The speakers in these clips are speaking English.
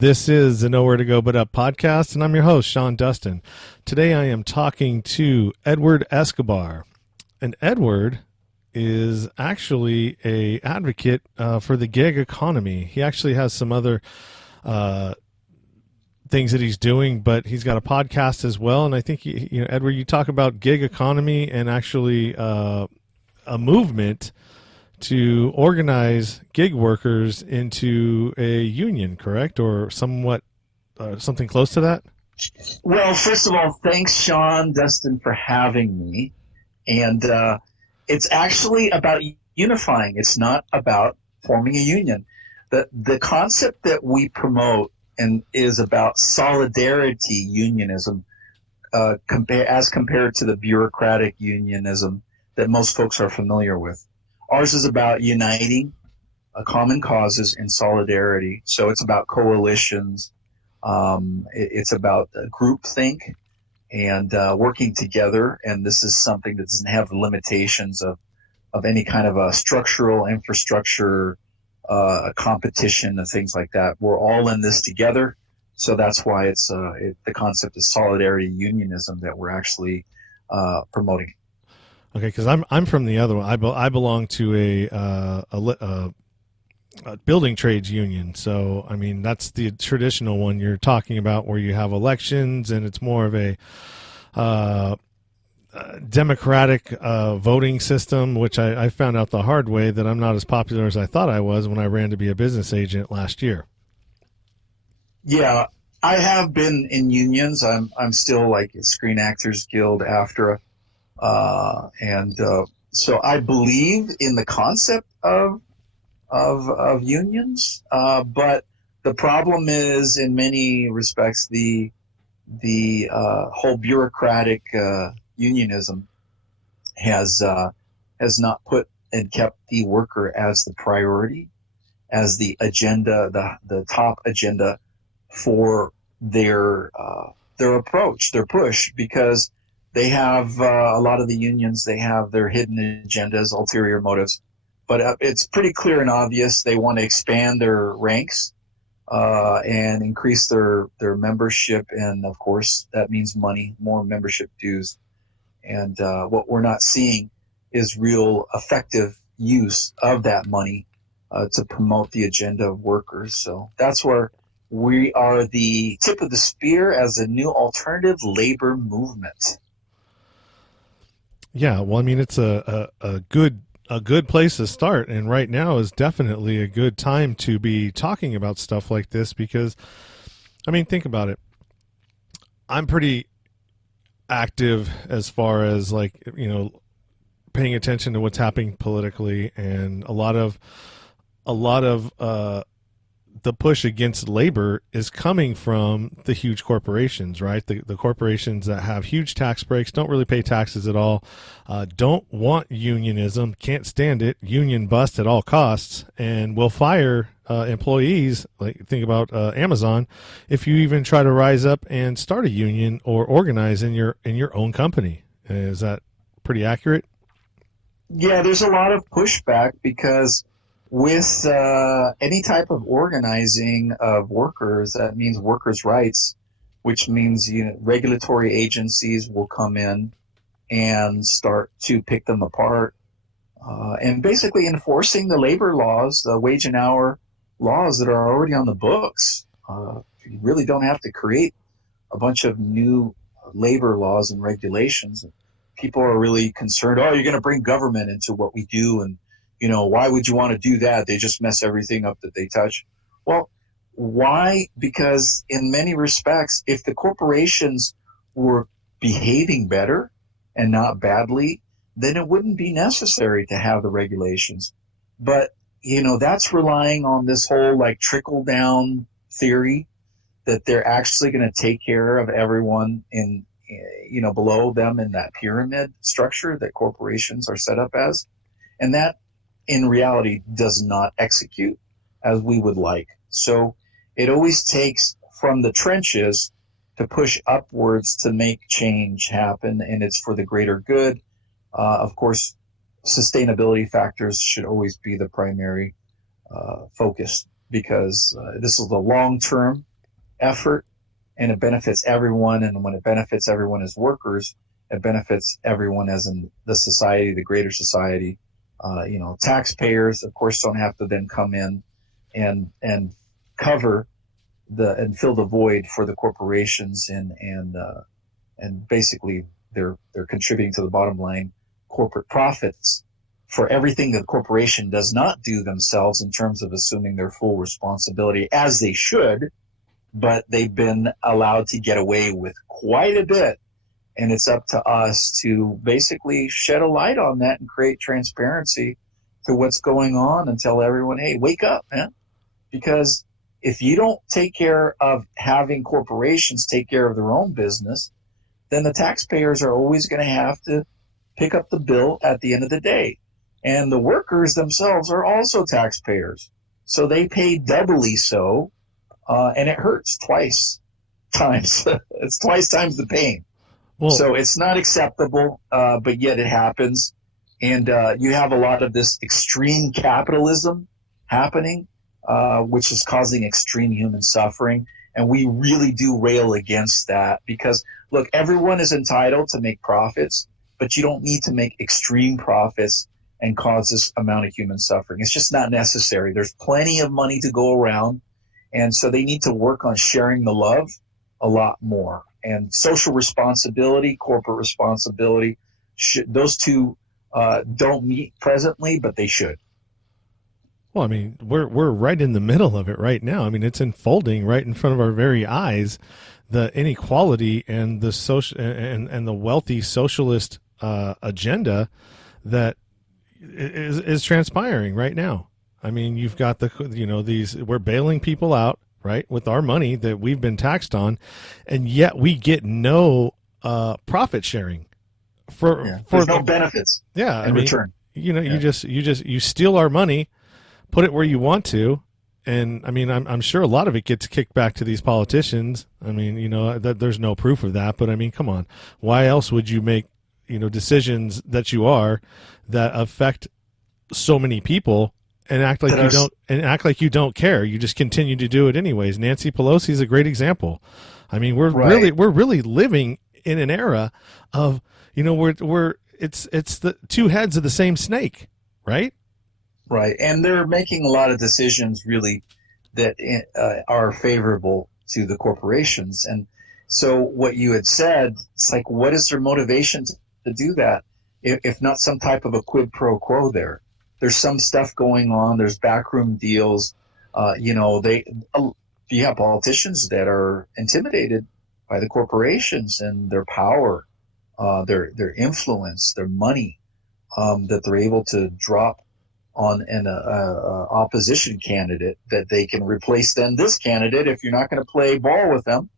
This is the Nowhere to Go But Up podcast, and I'm your host, Sean Dustin. Today I am talking to Edward Escobar. And Edward is actually a advocate for the gig economy. He actually has some other uh, things that he's doing, but he's got a podcast as well. And I think, Edward, you talk about gig economy and actually a movement to organize gig workers into a union, correct? Or somewhat something close to that? Well, first of all, thanks, Sean Dustin, for having me. And it's actually about unifying. It's not about forming a union. The concept that we promote and is about solidarity unionism, as compared to the bureaucratic unionism that most folks are familiar with. Ours is about uniting common causes and solidarity. So it's about coalitions. It's about groupthink and working together. And this is something that doesn't have the limitations of any kind of a structural infrastructure, competition and things like that. We're all in this together. So that's why the concept of solidarity unionism that we're actually promoting. Okay, because I'm from the other one. I belong to a building trades union. So I mean that's the traditional one you're talking about, where you have elections and it's more of a democratic voting system, which I found out the hard way that I'm not as popular as I thought I was when I ran to be a business agent last year. Yeah, I have been in unions. I'm still like Screen Actors Guild, AFTRA, and so I believe in the concept of unions. But the problem is, in many respects, the whole bureaucratic unionism has has not put and kept the worker as the priority, as the agenda, the top agenda for their approach, their push, because they have a lot of the unions. They have their hidden agendas, ulterior motives, but it's pretty clear and obvious they want to expand their ranks and increase their membership, and of course that means money, more membership dues. And what we're not seeing is real effective use of that money to promote the agenda of workers. So that's where we are the tip of the spear as a new alternative labor movement. Yeah, well, I mean it's a good place to start, and right now is definitely a good time to be talking about stuff like this because, I mean, think about it. I'm pretty active as far as like paying attention to what's happening politically, and a lot of the push against labor is coming from the huge corporations, right? The corporations that have huge tax breaks, don't really pay taxes at all, don't want unionism, can't stand it, union bust at all costs, and will fire employees. Like think about Amazon, if you even try to rise up and start a union or organize in your own company. Is that pretty accurate? Yeah, there's a lot of pushback because with any type of organizing of workers, that means workers' rights, which means regulatory agencies will come in and start to pick them apart, and basically enforcing the labor laws, the wage and hour laws that are already on the books. You really don't have to create a bunch of new labor laws and regulations. People are really concerned, oh, you're going to bring government into what we do. And, why would you want to do that? They just mess everything up that they touch. Well, why? Because in many respects, if the corporations were behaving better and not badly, then it wouldn't be necessary to have the regulations. But, that's relying on this whole like trickle down theory that they're actually going to take care of everyone in below them in that pyramid structure that corporations are set up as, and that in reality does not execute as we would like. So it always takes from the trenches to push upwards to make change happen, and it's for the greater good. Of course, sustainability factors should always be the primary focus because this is a long-term effort, and it benefits everyone. And when it benefits everyone as workers, it benefits everyone as in the society, the greater society. Taxpayers, of course, don't have to then come in and cover and fill the void for the corporations, and basically they're contributing to the bottom line corporate profits for everything that the corporation does not do themselves in terms of assuming their full responsibility, as they should, but they've been allowed to get away with quite a bit. And it's up to us to basically shed a light on that and create transparency to what's going on and tell everyone, hey, wake up, man. Because if you don't take care of having corporations take care of their own business, then the taxpayers are always going to have to pick up the bill at the end of the day. And the workers themselves are also taxpayers. So they pay doubly so, and it hurts twice times. It's twice times the pain. Well, so it's not acceptable, but yet it happens. And you have a lot of this extreme capitalism happening, which is causing extreme human suffering. And we really do rail against that because, look, everyone is entitled to make profits, but you don't need to make extreme profits and cause this amount of human suffering. It's just not necessary. There's plenty of money to go around. And so they need to work on sharing the love a lot more. And social responsibility, corporate responsibility, those two don't meet presently, but they should. Well, I mean, we're right in the middle of it right now. I mean, it's unfolding right in front of our very eyes, the inequality and the social and the wealthy socialist agenda that is transpiring right now. I mean, you've got we're bailing people out, right, with our money that we've been taxed on, and yet we get no profit sharing for no benefits. Yeah, in return. You steal our money, put it where you want to, and I mean, I'm sure a lot of it gets kicked back to these politicians. I mean, that there's no proof of that, but I mean, come on, why else would you make decisions that affect so many people and act like you don't care? You just continue to do it anyways. Nancy Pelosi is a great example. I mean, we're really living in an era of it's the two heads of the same snake, right? Right, and they're making a lot of decisions really that are favorable to the corporations. And so what you had said, it's like, what is their motivation to do that if not some type of a quid pro quo there? There's some stuff going on. There's backroom deals. You have politicians that are intimidated by the corporations and their power, their influence, their money, that they're able to drop on an opposition candidate that they can replace then this candidate. If you're not going to play ball with them,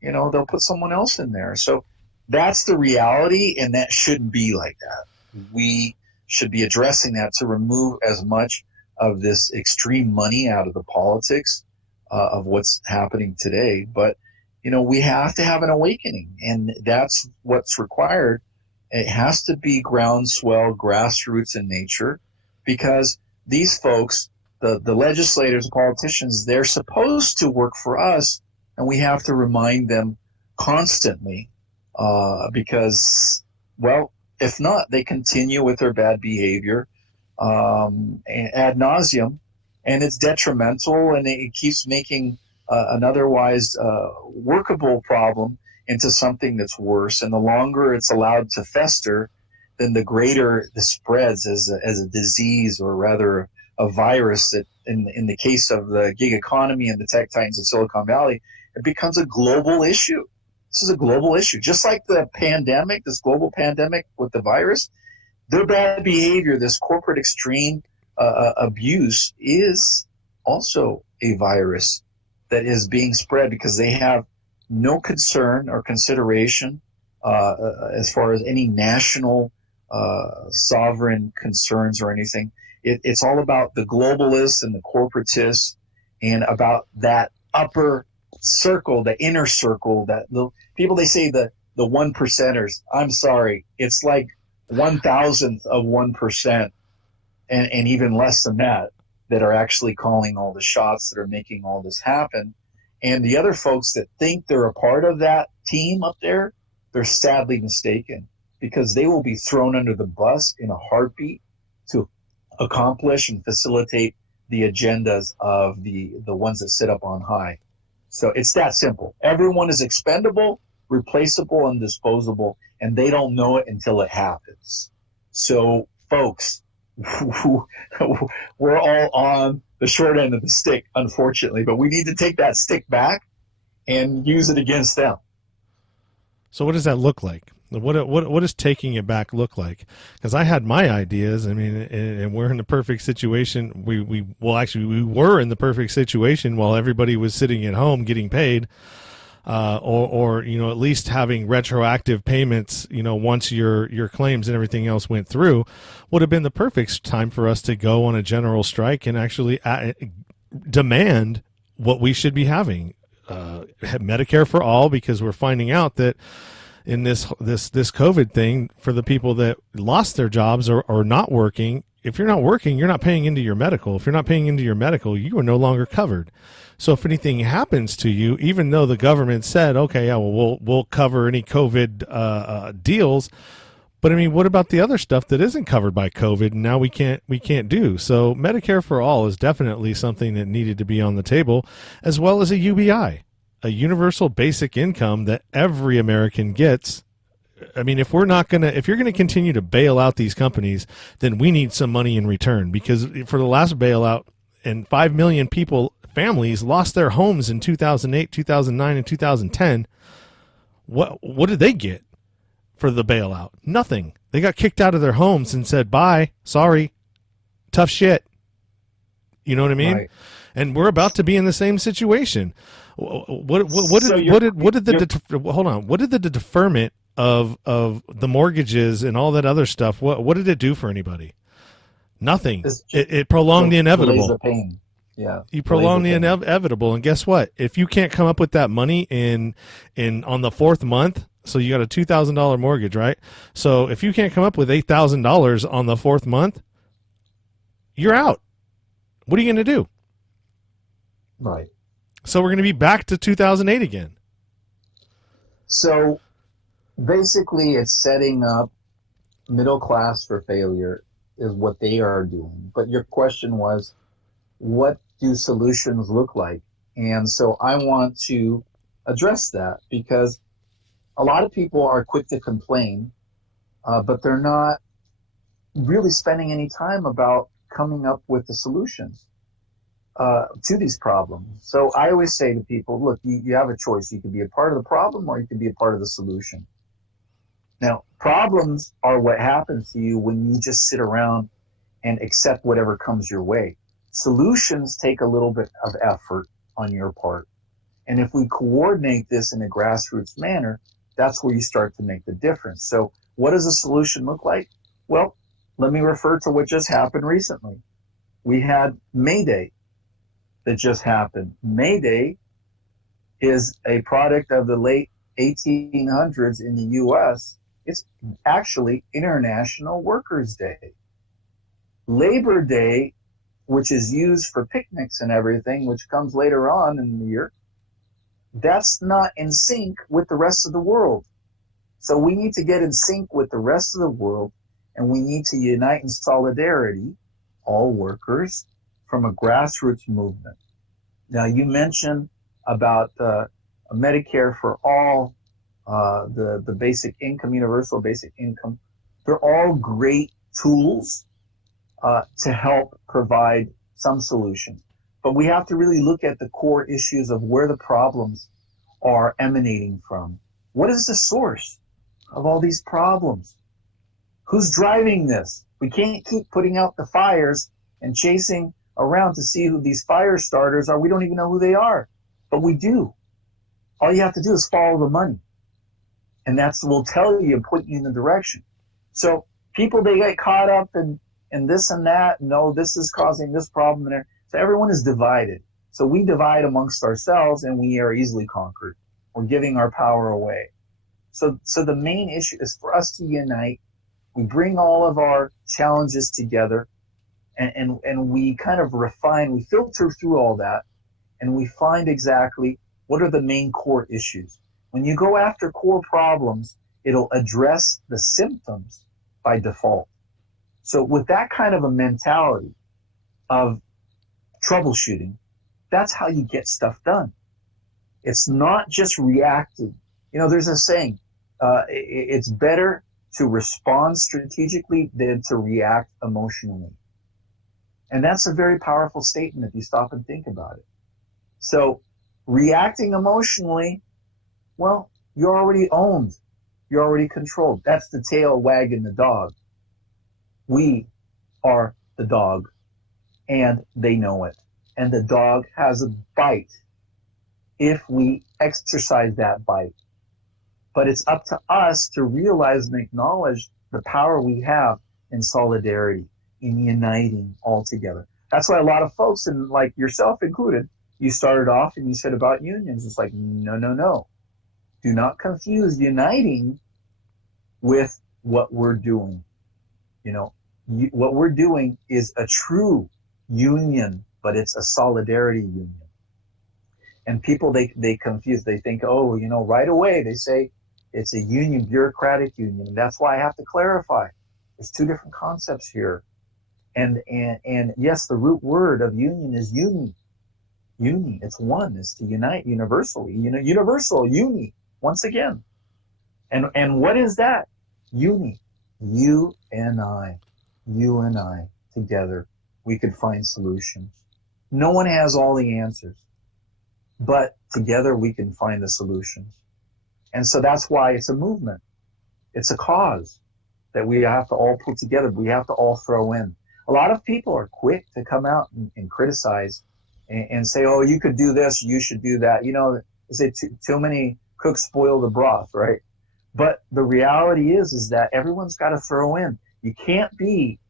they'll put someone else in there. So that's the reality, and that shouldn't be like that. We should be addressing that to remove as much of this extreme money out of the politics of what's happening today. But, we have to have an awakening, and that's what's required. It has to be groundswell, grassroots in nature, because these folks, the legislators, the politicians, they're supposed to work for us, and we have to remind them constantly because, well, if not, they continue with their bad behavior ad nauseum, and it's detrimental, and it keeps making an otherwise workable problem into something that's worse. And the longer it's allowed to fester, then the greater the spreads as a disease, or rather a virus that, in the case of the gig economy and the tech titans of Silicon Valley, it becomes a global issue. This is a global issue. Just like the pandemic, this global pandemic with the virus, their bad behavior, this corporate extreme abuse, is also a virus that is being spread because they have no concern or consideration as far as any national sovereign concerns or anything. It's all about the globalists and the corporatists, and about that upper circle, the inner circle, that the people, they say the 1%ers. I'm sorry, it's like 1,000th of 1%, and even less than that. that are actually calling all the shots, that are making all this happen. And the other folks that think they're a part of that team up there, they're sadly mistaken, because they will be thrown under the bus in a heartbeat to accomplish and facilitate the agendas of the ones that sit up on high. So it's that simple. Everyone is expendable, replaceable, and disposable, and they don't know it until it happens. So, folks, we're all on the short end of the stick, unfortunately, but we need to take that stick back and use it against them. So what does that look like? What does taking it back look like? Because I had my ideas. I mean, and we're in the perfect situation. We were in the perfect situation while everybody was sitting at home getting paid, or at least having retroactive payments. Once your claims and everything else went through, would have been the perfect time for us to go on a general strike and actually demand what we should be having. Medicare for all, because we're finding out that in this COVID thing, for the people that lost their jobs or not working, if you're not working, you're not paying into your medical. If you're not paying into your medical, you are no longer covered. So if anything happens to you, even though the government said, okay, yeah, well, we'll cover any COVID deals, but I mean, what about the other stuff that isn't covered by COVID and now we can't do? So Medicare for all is definitely something that needed to be on the table, as well as a UBI, a universal basic income that every American gets. I mean, if you're going to continue to bail out these companies, then we need some money in return, because for the last bailout, and 5 million families lost their homes in 2008, 2009, and 2010. What did they get for the bailout? Nothing. They got kicked out of their homes and said, bye, sorry, tough shit. You know what I mean? Right. And we're about to be in the same situation. What did the deferment of the mortgages and all that other stuff, what did it do for anybody? Nothing. It prolonged the inevitable. The pain. Yeah. You prolong the inevitable, and guess what? If you can't come up with that money in on the fourth month, so you got a $2,000 mortgage, right? So if you can't come up with $8,000 on the fourth month, you're out. What are you going to do? Right. So we're going to be back to 2008 again. So basically, it's setting up middle class for failure is what they are doing. But your question was, what do solutions look like? And so I want to address that, because a lot of people are quick to complain, but they're not really spending any time about coming up with the solutions to these problems. So I always say to people, look, you have a choice. You can be a part of the problem, or you can be a part of the solution. Now, problems are what happens to you when you just sit around and accept whatever comes your way. Solutions take a little bit of effort on your part. And if we coordinate this in a grassroots manner, that's where you start to make the difference. So what does a solution look like? Well, let me refer to what just happened recently. We had May Day that just happened. May Day is a product of the late 1800s in the U.S. It's actually International Workers' Day. Labor Day, which is used for picnics and everything, which comes later on in the year, that's not in sync with the rest of the world. So we need to get in sync with the rest of the world, and we need to unite in solidarity, all workers, from a grassroots movement. Now, you mentioned about Medicare for all, the basic income, universal basic income. They're all great tools to help provide some solution. But we have to really look at the core issues of where the problems are emanating from. What is the source of all these problems? Who's driving this? We can't keep putting out the fires and chasing around to see who these fire starters are. We don't even know who they are, but we do. All you have to do is follow the money, and that's will tell you and point you in the direction. So people, they get caught up in this and that. No, this is causing this problem. And so everyone is divided. So we divide amongst ourselves, and we are easily conquered. We're giving our power away. So the main issue is for us to unite. We bring all of our challenges together, And we kind of refine, we filter through all that, and we find exactly what are the main core issues. When you go after core problems, it'll address the symptoms by default. So with that kind of a mentality of troubleshooting, that's how you get stuff done. It's not just reacting. There's a saying, it's better to respond strategically than to react emotionally. And that's a very powerful statement if you stop and think about it. So reacting emotionally, well, you're already owned. You're already controlled. That's the tail wagging the dog. We are the dog, and they know it. And the dog has a bite if we exercise that bite. But it's up to us to realize and acknowledge the power we have in solidarity, in uniting all together. That's why a lot of folks, and like yourself included, you started off and you said about unions. It's like, no. Do not confuse uniting with what we're doing. What we're doing is a true union, but it's a solidarity union. And people, they confuse, they think, right away they say it's a union, bureaucratic union. And that's why I have to clarify. There's two different concepts here. And yes, the root word of union is uni. Uni, it's one, it's to unite universally. Universal, uni, once again. And what is that? Uni. You and I together, we could find solutions. No one has all the answers, but together we can find the solutions. And so that's why it's a movement. It's a cause that we have to all put together. We have to all throw in. A lot of people are quick to come out and criticize and say, oh, you could do this, you should do that. They say too many cooks spoil the broth, right? But the reality is that everyone's got to throw in. You can't be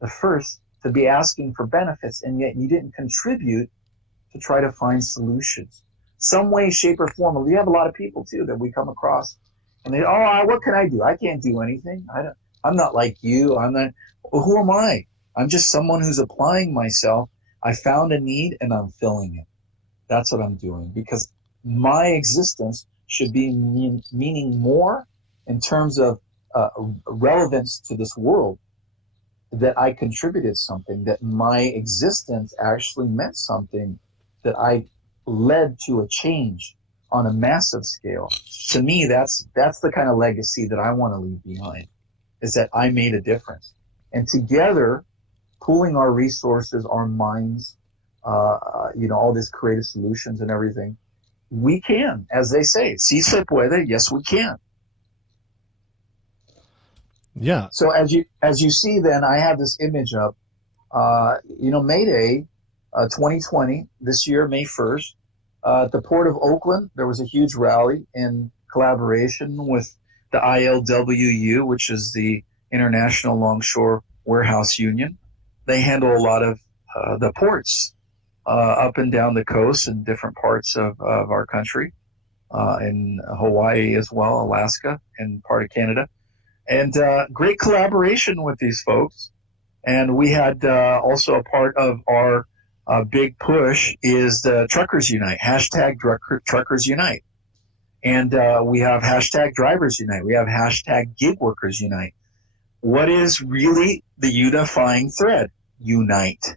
the first to be asking for benefits, and yet you didn't contribute to try to find solutions. Some way, shape, or form. We have a lot of people, too, that we come across, and they, what can I do? I can't do anything. I'm not like you. I'm not. Well, who am I? I'm just someone who's applying myself. I found a need, and I'm filling it. That's what I'm doing, because my existence should be meaning more in terms of relevance to this world, that I contributed something, that my existence actually meant something, that I led to a change on a massive scale. To me, that's the kind of legacy that I want to leave behind, is that I made a difference. And together, pooling our resources, our minds, all these creative solutions and everything, we can, as they say, si se puede, yes, we can. Yeah. So as you see, then I have this image up. May Day, 2020, this year, May 1st, at the Port of Oakland, there was a huge rally in collaboration with the ILWU, which is the International Longshore Warehouse Union. They handle a lot of the ports up and down the coast in different parts of our country, in Hawaii as well, Alaska, and part of Canada. And great collaboration with these folks. And we had also a part of our big push is the Truckers Unite, hashtag Truckers Unite. And we have hashtag Drivers Unite. We have hashtag Gig Workers Unite. What is really the unifying thread? Unite.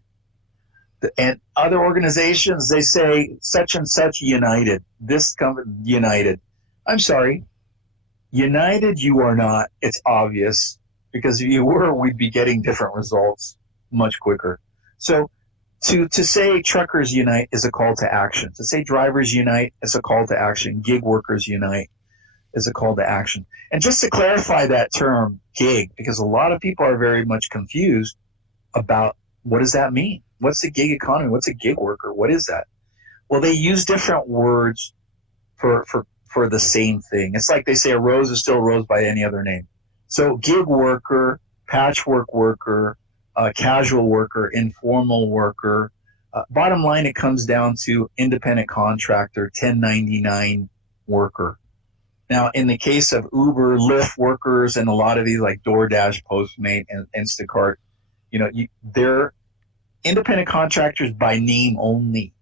And other organizations, they say such and such united. This company united. I'm sorry. United, you are not. It's obvious, because if you were, we'd be getting different results much quicker. So to say Truckers Unite is a call to action. To say Drivers Unite is a call to action. Gig Workers Unite is a call to action. And just to clarify that term, gig, because a lot of people are very much confused about what does that mean? What's the gig economy? What's a gig worker? What is that? Well, they use different words for the same thing. It's like they say a rose is still a rose by any other name. So gig worker, patchwork worker, casual worker, informal worker. Bottom line, it comes down to independent contractor, 1099 worker. Now, in the case of Uber, Lyft workers, and a lot of these like DoorDash, Postmate, and Instacart, they're independent contractors by name only.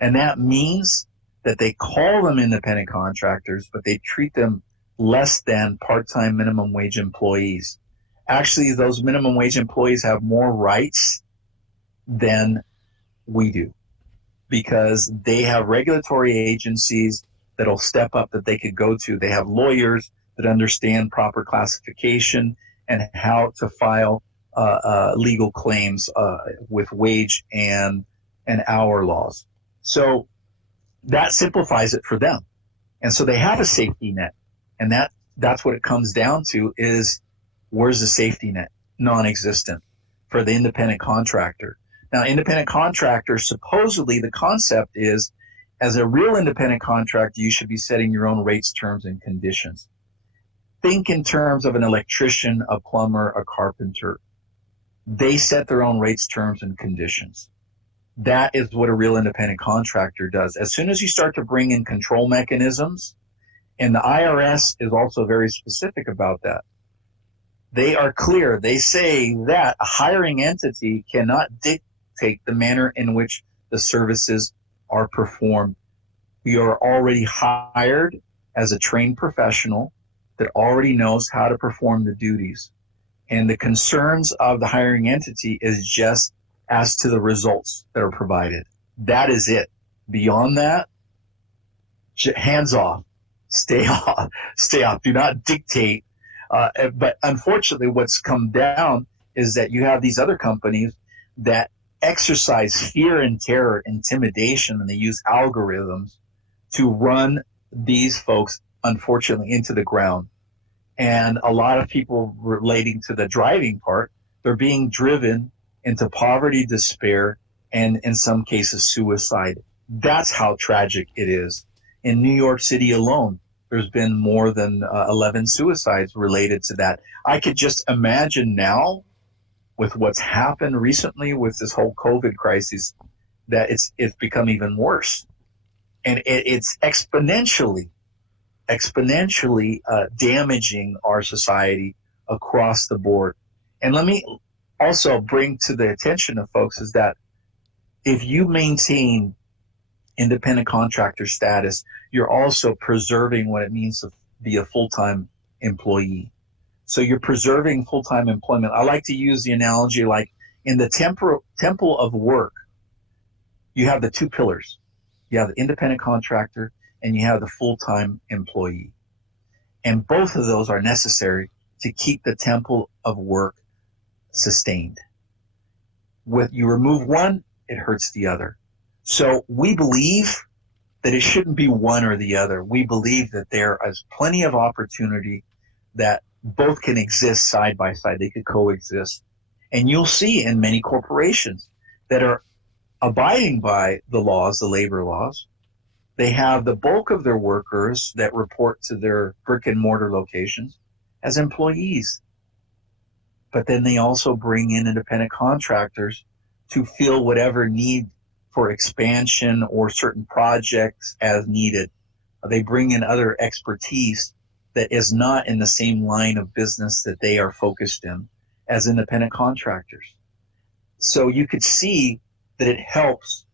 And that means that they call them independent contractors, but they treat them less than part-time minimum wage employees. Actually, those minimum wage employees have more rights than we do because they have regulatory agencies that'll step up that they could go to. They have lawyers that understand proper classification and how to file legal claims with wage and hour laws. So that simplifies it for them. And so they have a safety net. And that's what it comes down to is where's the safety net? Non-existent for the independent contractor. Now, independent contractor, supposedly the concept is as a real independent contractor, you should be setting your own rates, terms, and conditions. Think in terms of an electrician, a plumber, a carpenter. They set their own rates, terms, and conditions. That is what a real independent contractor does. As soon as you start to bring in control mechanisms, and the IRS is also very specific about that, they are clear. They say that a hiring entity cannot dictate the manner in which the services are performed. We are already hired as a trained professional that already knows how to perform the duties. And the concerns of the hiring entity is just as to the results that are provided. That is it. Beyond that, hands off, stay off, stay off. Do not dictate. But unfortunately, what's come down is that you have these other companies that exercise fear and terror, intimidation, and they use algorithms to run these folks, unfortunately, into the ground. And a lot of people relating to the driving part, they're being driven into poverty, despair, and in some cases, suicide. That's how tragic it is. In New York City alone, there's been more than 11 suicides related to that. I could just imagine now with what's happened recently with this whole COVID crisis that it's become even worse. And it's exponentially damaging our society across the board. And let me also bring to the attention of folks is that if you maintain independent contractor status, you're also preserving what it means to be a full-time employee. So you're preserving full-time employment. I like to use the analogy like in the temple of work, you have the two pillars. You have the independent contractor and you have the full-time employee. And both of those are necessary to keep the temple of work sustained. When you remove one, it hurts the other. So we believe that it shouldn't be one or the other. We believe that there is plenty of opportunity that both can exist side by side. They could coexist. And you'll see in many corporations that are abiding by the laws, the labor laws, they have the bulk of their workers that report to their brick and mortar locations as employees. But then they also bring in independent contractors to fill whatever need for expansion or certain projects as needed. They bring in other expertise that is not in the same line of business that they are focused in as independent contractors. So you could see that it helps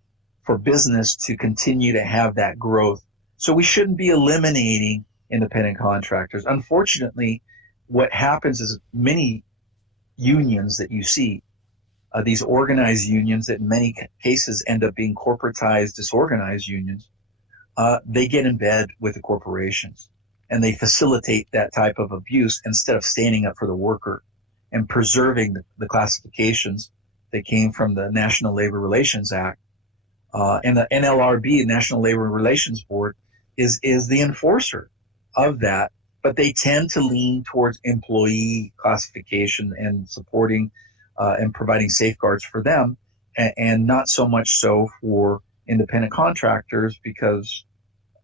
for business to continue to have that growth. So we shouldn't be eliminating independent contractors. Unfortunately, what happens is many unions that you see, these organized unions that in many cases end up being corporatized, disorganized unions, they get in bed with the corporations and they facilitate that type of abuse instead of standing up for the worker and preserving the classifications that came from the National Labor Relations Act. And the NLRB, National Labor Relations Board, is the enforcer of that, but they tend to lean towards employee classification and supporting and providing safeguards for them, and not so much so for independent contractors because,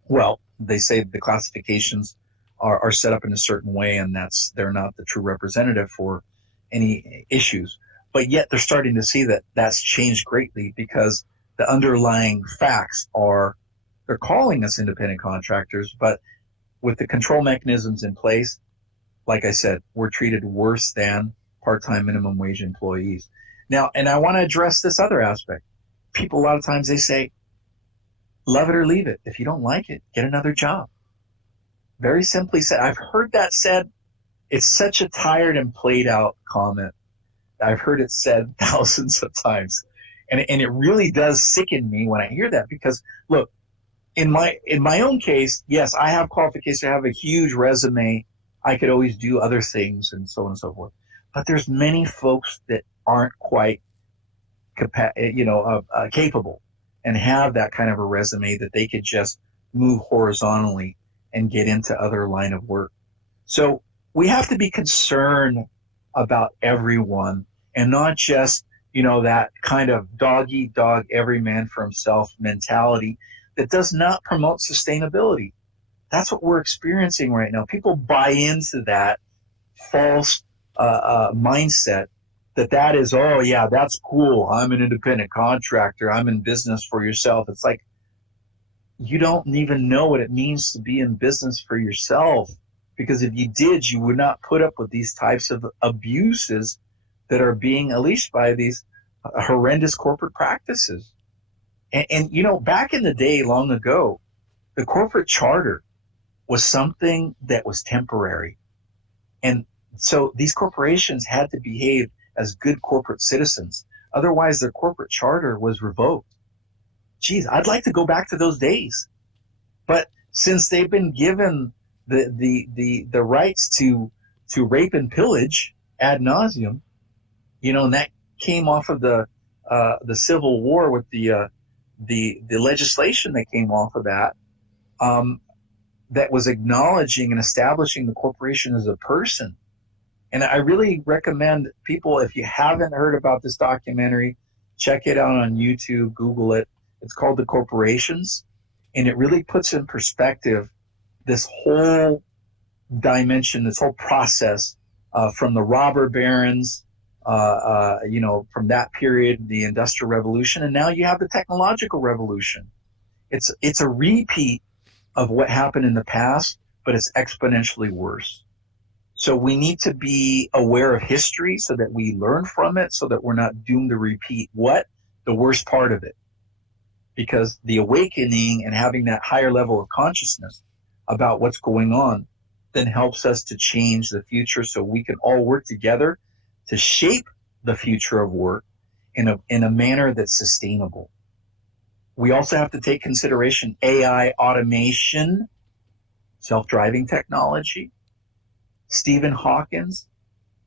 well, they say the classifications are set up in a certain way and they're not the true representative for any issues. But yet they're starting to see that that's changed greatly because the underlying facts are they're calling us independent contractors, but with the control mechanisms in place, like I said, we're treated worse than part-time minimum wage employees. Now, and I want to address this other aspect. People, a lot of times they say, love it or leave it. If you don't like it, get another job. Very simply said. I've heard that said. It's such a tired and played out comment. I've heard it said thousands of times. And it really does sicken me when I hear that, because look, in my own case, yes, I have qualifications. I have a huge resume. I could always do other things and so on and so forth. But there's many folks that aren't quite capable and have that kind of a resume that they could just move horizontally and get into other line of work. So we have to be concerned about everyone, and not just, that kind of dog eat dog, every man for himself mentality that does not promote sustainability. That's what we're experiencing right now. People buy into that false mindset that is, oh yeah, that's cool. I'm an independent contractor. I'm in business for yourself. It's like, you don't even know what it means to be in business for yourself. Because if you did, you would not put up with these types of abuses that are being unleashed by these horrendous corporate practices. And back in the day, long ago, the corporate charter was something that was temporary. And so these corporations had to behave as good corporate citizens. Otherwise, their corporate charter was revoked. Geez, I'd like to go back to those days. But since they've been given the rights to rape and pillage ad nauseum, and that came off of the Civil War with the legislation that came off of that, that was acknowledging and establishing the corporation as a person. And I really recommend people, if you haven't heard about this documentary, check it out on YouTube, Google it. It's called The Corporations, and it really puts in perspective this whole dimension, this whole process from the robber barons, from that period, the Industrial Revolution, and now you have the technological revolution. It's a repeat of what happened in the past, but it's exponentially worse. So we need to be aware of history so that we learn from it, so that we're not doomed to repeat the worst part of it. Because the awakening and having that higher level of consciousness about what's going on then helps us to change the future, so we can all work together to shape the future of work in a manner that's sustainable. We also have to take consideration AI, automation, self-driving technology. Stephen Hawking,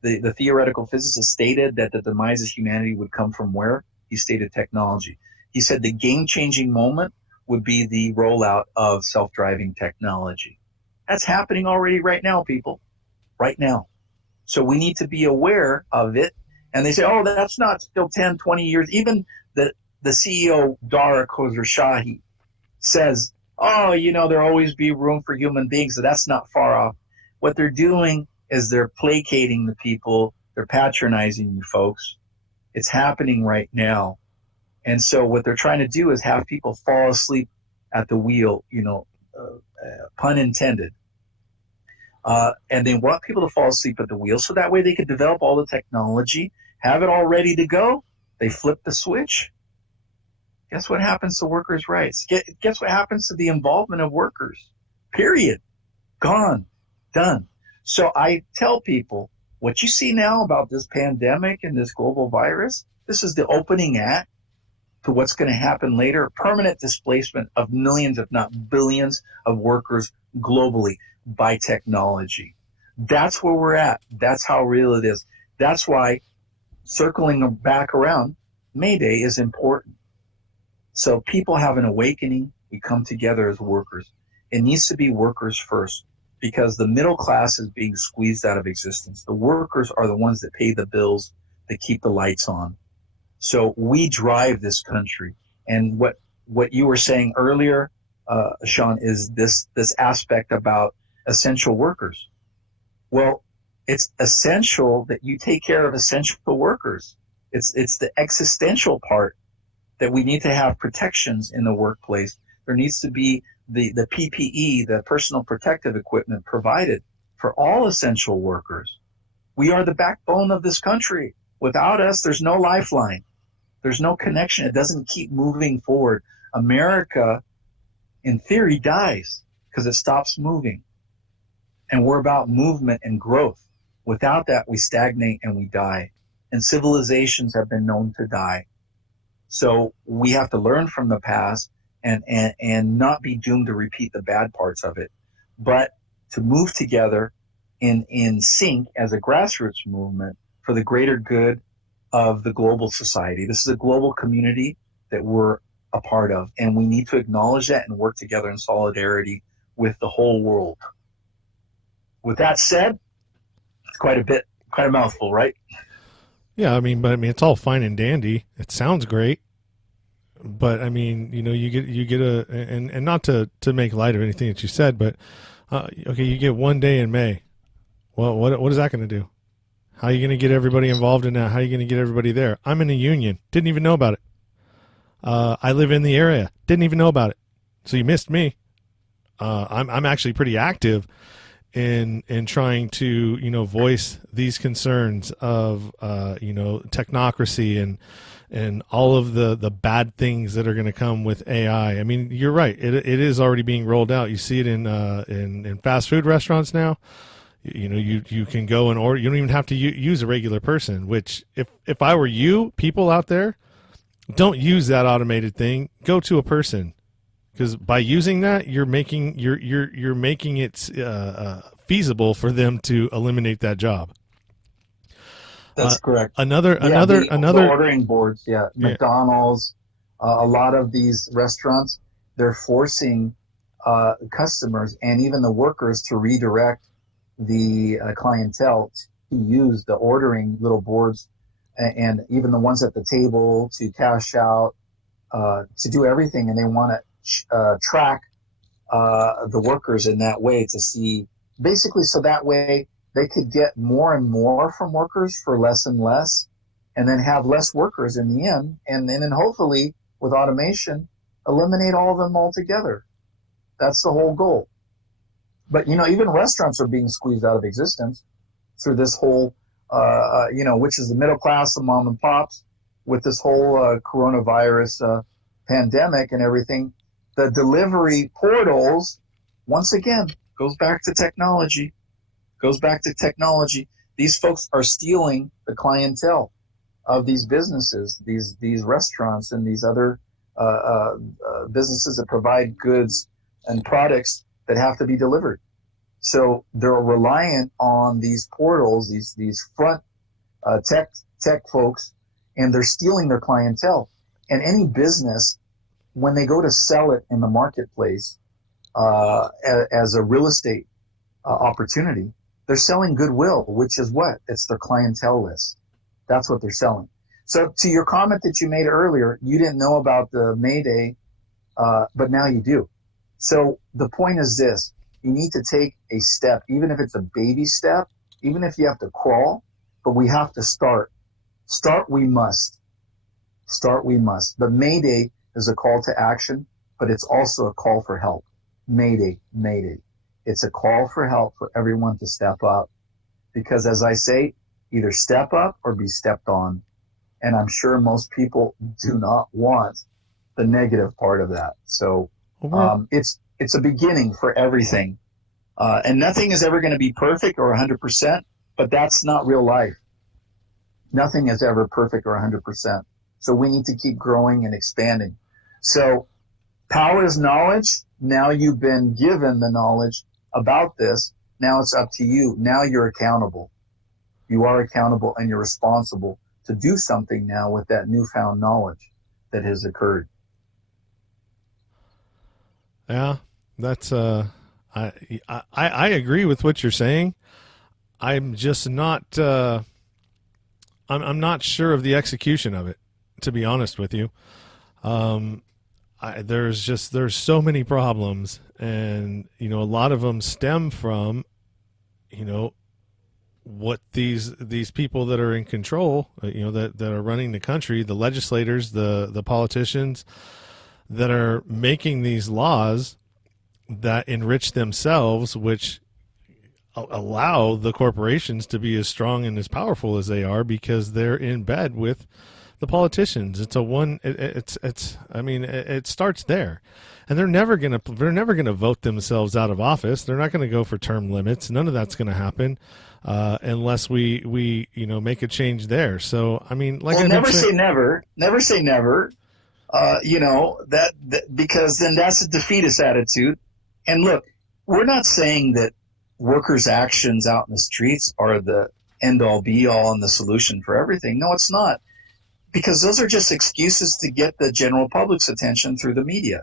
the theoretical physicist, stated that the demise of humanity would come from where? He stated technology. He said the game-changing moment would be the rollout of self-driving technology. That's happening already right now, people. Right now. So we need to be aware of it. And they say, oh, that's not still 10, 20 years. Even the CEO, Dara Khosrowshahi, says, oh, there'll always be room for human beings. So that's not far off. What they're doing is they're placating the people. They're patronizing you folks. It's happening right now. And so what they're trying to do is have people fall asleep at the wheel, pun intended. And they want people to fall asleep at the wheel so that way they could develop all the technology, have it all ready to go. They flip the switch. Guess what happens to workers' rights? Guess what happens to the involvement of workers? Period. Gone. Done. So I tell people, what you see now about this pandemic and this global virus, this is the opening act to what's going to happen later. Permanent displacement of millions, if not billions, of workers globally by technology. That's where we're at. That's how real it is. That's why circling back around, May Day is important. So people have an awakening. We come together as workers. It needs to be workers first, because the middle class is being squeezed out of existence. The workers are the ones that pay the bills, that keep the lights on. So we drive this country. And what you were saying earlier, Sean, is this aspect about essential workers. Well, it's essential that you take care of essential workers. It's the existential part that we need to have protections in the workplace. There needs to be the PPE, the personal protective equipment, provided for all essential workers. We are the backbone of this country. Without us, there's no lifeline. There's no connection. It doesn't keep moving forward. America, in theory, dies because it stops moving. And we're about movement and growth. Without that, we stagnate and we die. And civilizations have been known to die. So we have to learn from the past and not be doomed to repeat the bad parts of it, but to move together in sync as a grassroots movement for the greater good of the global society. This is a global community that we're a part of, and we need to acknowledge that and work together in solidarity with the whole world. With that said, it's quite a mouthful, right? Yeah, but it's all fine and dandy. It sounds great, but you get and not to make light of anything that you said, but okay, you get one day in May. Well, what is that going to do? How are you going to get everybody involved in that? How are you going to get everybody there? I'm in a union. Didn't even know about it. I live in the area. Didn't even know about it. So you missed me. I'm actually pretty active in trying to voice these concerns of technocracy and all of the bad things that are going to come with AI. You're right. It is already being rolled out. You see it in fast food restaurants now. You can go and order. You don't even have to use a regular person. Which if I were you, people out there, don't use that automated thing. Go to a person, because by using that, you're making it feasible for them to eliminate that job. That's correct. Another ordering boards. Yeah, McDonald's, a lot of these restaurants, they're forcing customers and even the workers to redirect the clientele to use the ordering little boards, and even the ones at the table to cash out, to do everything, and they want to track the workers in that way to see, basically, so that way they could get more and more from workers for less and less, and then have less workers in the end, and then hopefully with automation eliminate all of them altogether. That's the whole goal. But even restaurants are being squeezed out of existence through this whole which is the middle class, the mom and pops, with this whole coronavirus pandemic and everything. The delivery portals, once again, goes back to technology. These folks are stealing the clientele of these businesses, these restaurants, and these other businesses that provide goods and products that have to be delivered. So they're reliant on these portals, these front tech folks, and they're stealing their clientele. And any business, when they go to sell it in the marketplace as a real estate opportunity, they're selling goodwill, which is what? It's their clientele list. That's what they're selling. So to your comment that you made earlier, you didn't know about the May Day, but now you do. So the point is this: you need to take a step, even if it's a baby step, even if you have to crawl, but we have to start. We must. But May Day is a call to action, but it's also a call for help. May Day. It's a call for help for everyone to step up. Because as I say, either step up or be stepped on. And I'm sure most people do not want the negative part of that. So it's a beginning for everything. And nothing is ever going to be perfect or 100%, but that's not real life. Nothing is ever perfect or 100%. So we need to keep growing and expanding. So power is knowledge. Now you've been given the knowledge about this. Now it's up to you. Now you're accountable. You are accountable and you're responsible to do something now with that newfound knowledge that has occurred. Yeah, that's I agree with what you're saying. I'm just not I'm not sure of the execution of it, to be honest with you. There's so many problems, and a lot of them stem from what these people that are in control, that are running the country, the legislators, the politicians that are making these laws that enrich themselves, which allow the corporations to be as strong and as powerful as they are because they're in bed with the politicians. It starts there, and they're never gonna vote themselves out of office. They're not gonna go for term limits. None of that's gonna happen unless we make a change there. So I mean, like, well, I've never been saying, say never. Never say never. That because then that's a defeatist attitude. And look, we're not saying that workers' actions out in the streets are the end all be all and the solution for everything. No, it's not. Because those are just excuses to get the general public's attention through the media.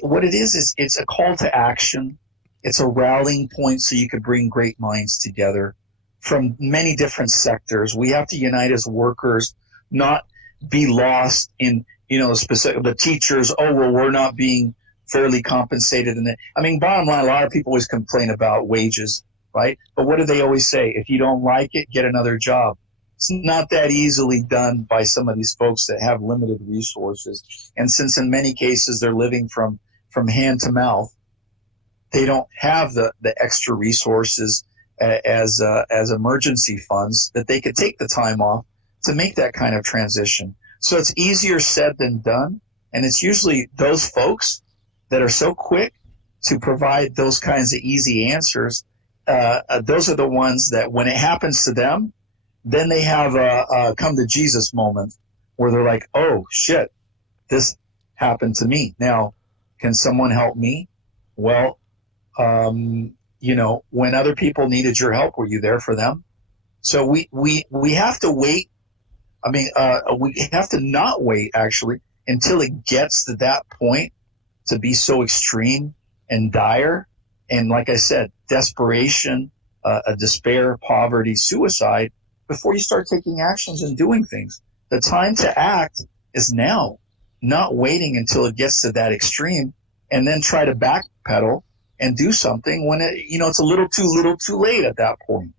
What it is it's a call to action. It's a rallying point so you could bring great minds together from many different sectors. We have to unite as workers, not be lost in, specific, the teachers, oh, well, we're not being fairly compensated. Bottom line, a lot of people always complain about wages, right? But what do they always say? If you don't like it, get another job. It's not that easily done by some of these folks that have limited resources. And since in many cases they're living from hand to mouth, they don't have the extra resources as emergency funds that they could take the time off to make that kind of transition. So it's easier said than done. And it's usually those folks that are so quick to provide those kinds of easy answers. Those are the ones that when it happens to them, then they have a come to Jesus moment where they're like, oh, shit, this happened to me. Now, can someone help me? Well, when other people needed your help, were you there for them? So we have to wait. We have to not wait, actually, until it gets to that point to be so extreme and dire. And like I said, desperation, a despair, poverty, suicide, before you start taking actions and doing things. The time to act is now, not waiting until it gets to that extreme and then try to backpedal and do something when it's a little too late at that point.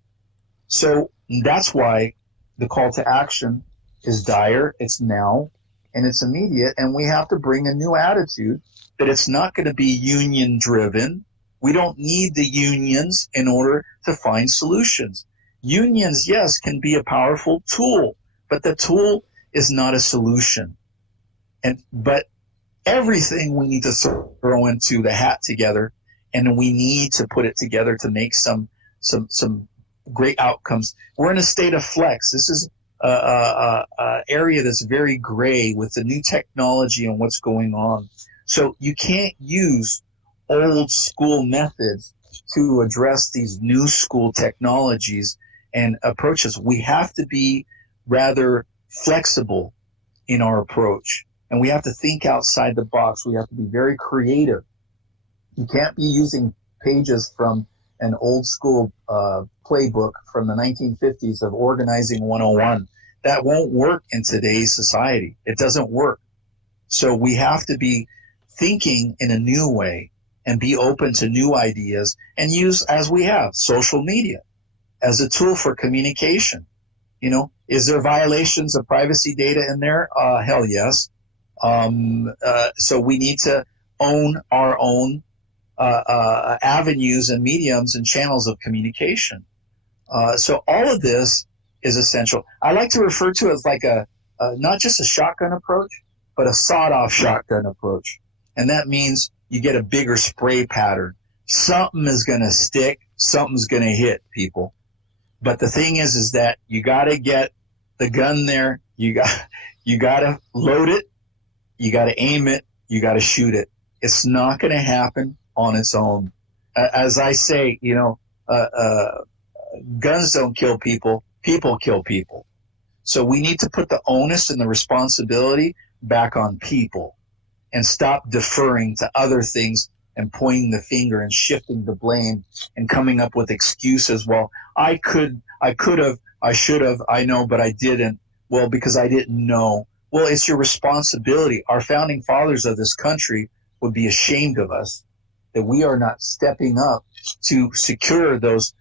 So that's why the call to action is dire, it's now, and it's immediate, and we have to bring a new attitude that it's not going to be union driven. We don't need the unions in order to find solutions. Unions, yes, can be a powerful tool, but the tool is not a solution. But everything we need to throw into the hat together, and we need to put it together to make some great outcomes. We're in a state of flex. This is a area that's very gray with the new technology and what's going on. So you can't use old school methods to address these new school technologies and approaches. We have to be rather flexible in our approach, and we have to think outside the box. We have to be very creative. You can't be using pages from an old school playbook from the 1950s of organizing 101. That won't work in today's society. It doesn't work. So we have to be thinking in a new way and be open to new ideas and use, as we have, social media as a tool for communication. Is there violations of privacy data in there? Hell yes. So we need to own our own avenues and mediums and channels of communication. So all of this is essential. I like to refer to it as like not just a shotgun approach, but a sawed-off shotgun approach. And that means you get a bigger spray pattern. Something is going to stick. Something's going to hit people. But the thing is that you got to get the gun there. You got to load it. You got to aim it. You got to shoot it. It's not going to happen on its own. As I say, guns don't kill people. People kill people. So we need to put the onus and the responsibility back on people and stop deferring to other things and pointing the finger and shifting the blame and coming up with excuses. Well, I could have, I should have, I know, but I didn't. Well, because I didn't know. Well, it's your responsibility. Our founding fathers of this country would be ashamed of us that we are not stepping up to secure those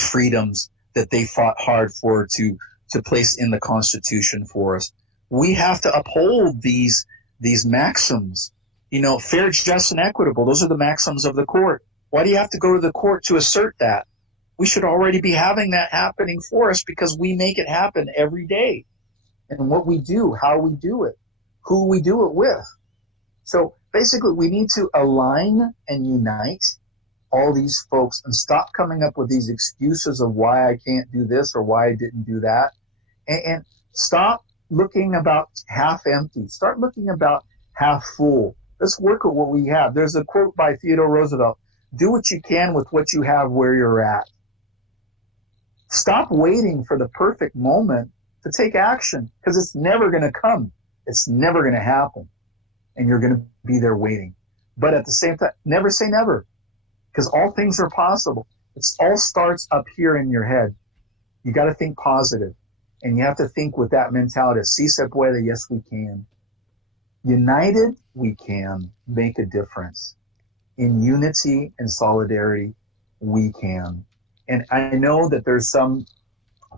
freedoms that they fought hard for to place in the Constitution for us. We have to uphold these maxims. Fair, just, and equitable. Those are the maxims of the court. Why do you have to go to the court to assert that? We should already be having that happening for us because we make it happen every day. And what we do, how we do it, who we do it with. So basically, we need to align and unite all these folks and stop coming up with these excuses of why I can't do this or why I didn't do that. And stop looking about half empty. Start looking about half full. Let's work with what we have. There's a quote by Theodore Roosevelt: do what you can with what you have where you're at. Stop waiting for the perfect moment to take action, because it's never going to come. It's never going to happen. And you're going to be there waiting. But at the same time, never say never, because all things are possible. It all starts up here in your head. You got to think positive, and you have to think with that mentality: si se puede, yes we can. United, we can make a difference. In unity and solidarity, we can. And I know that there's some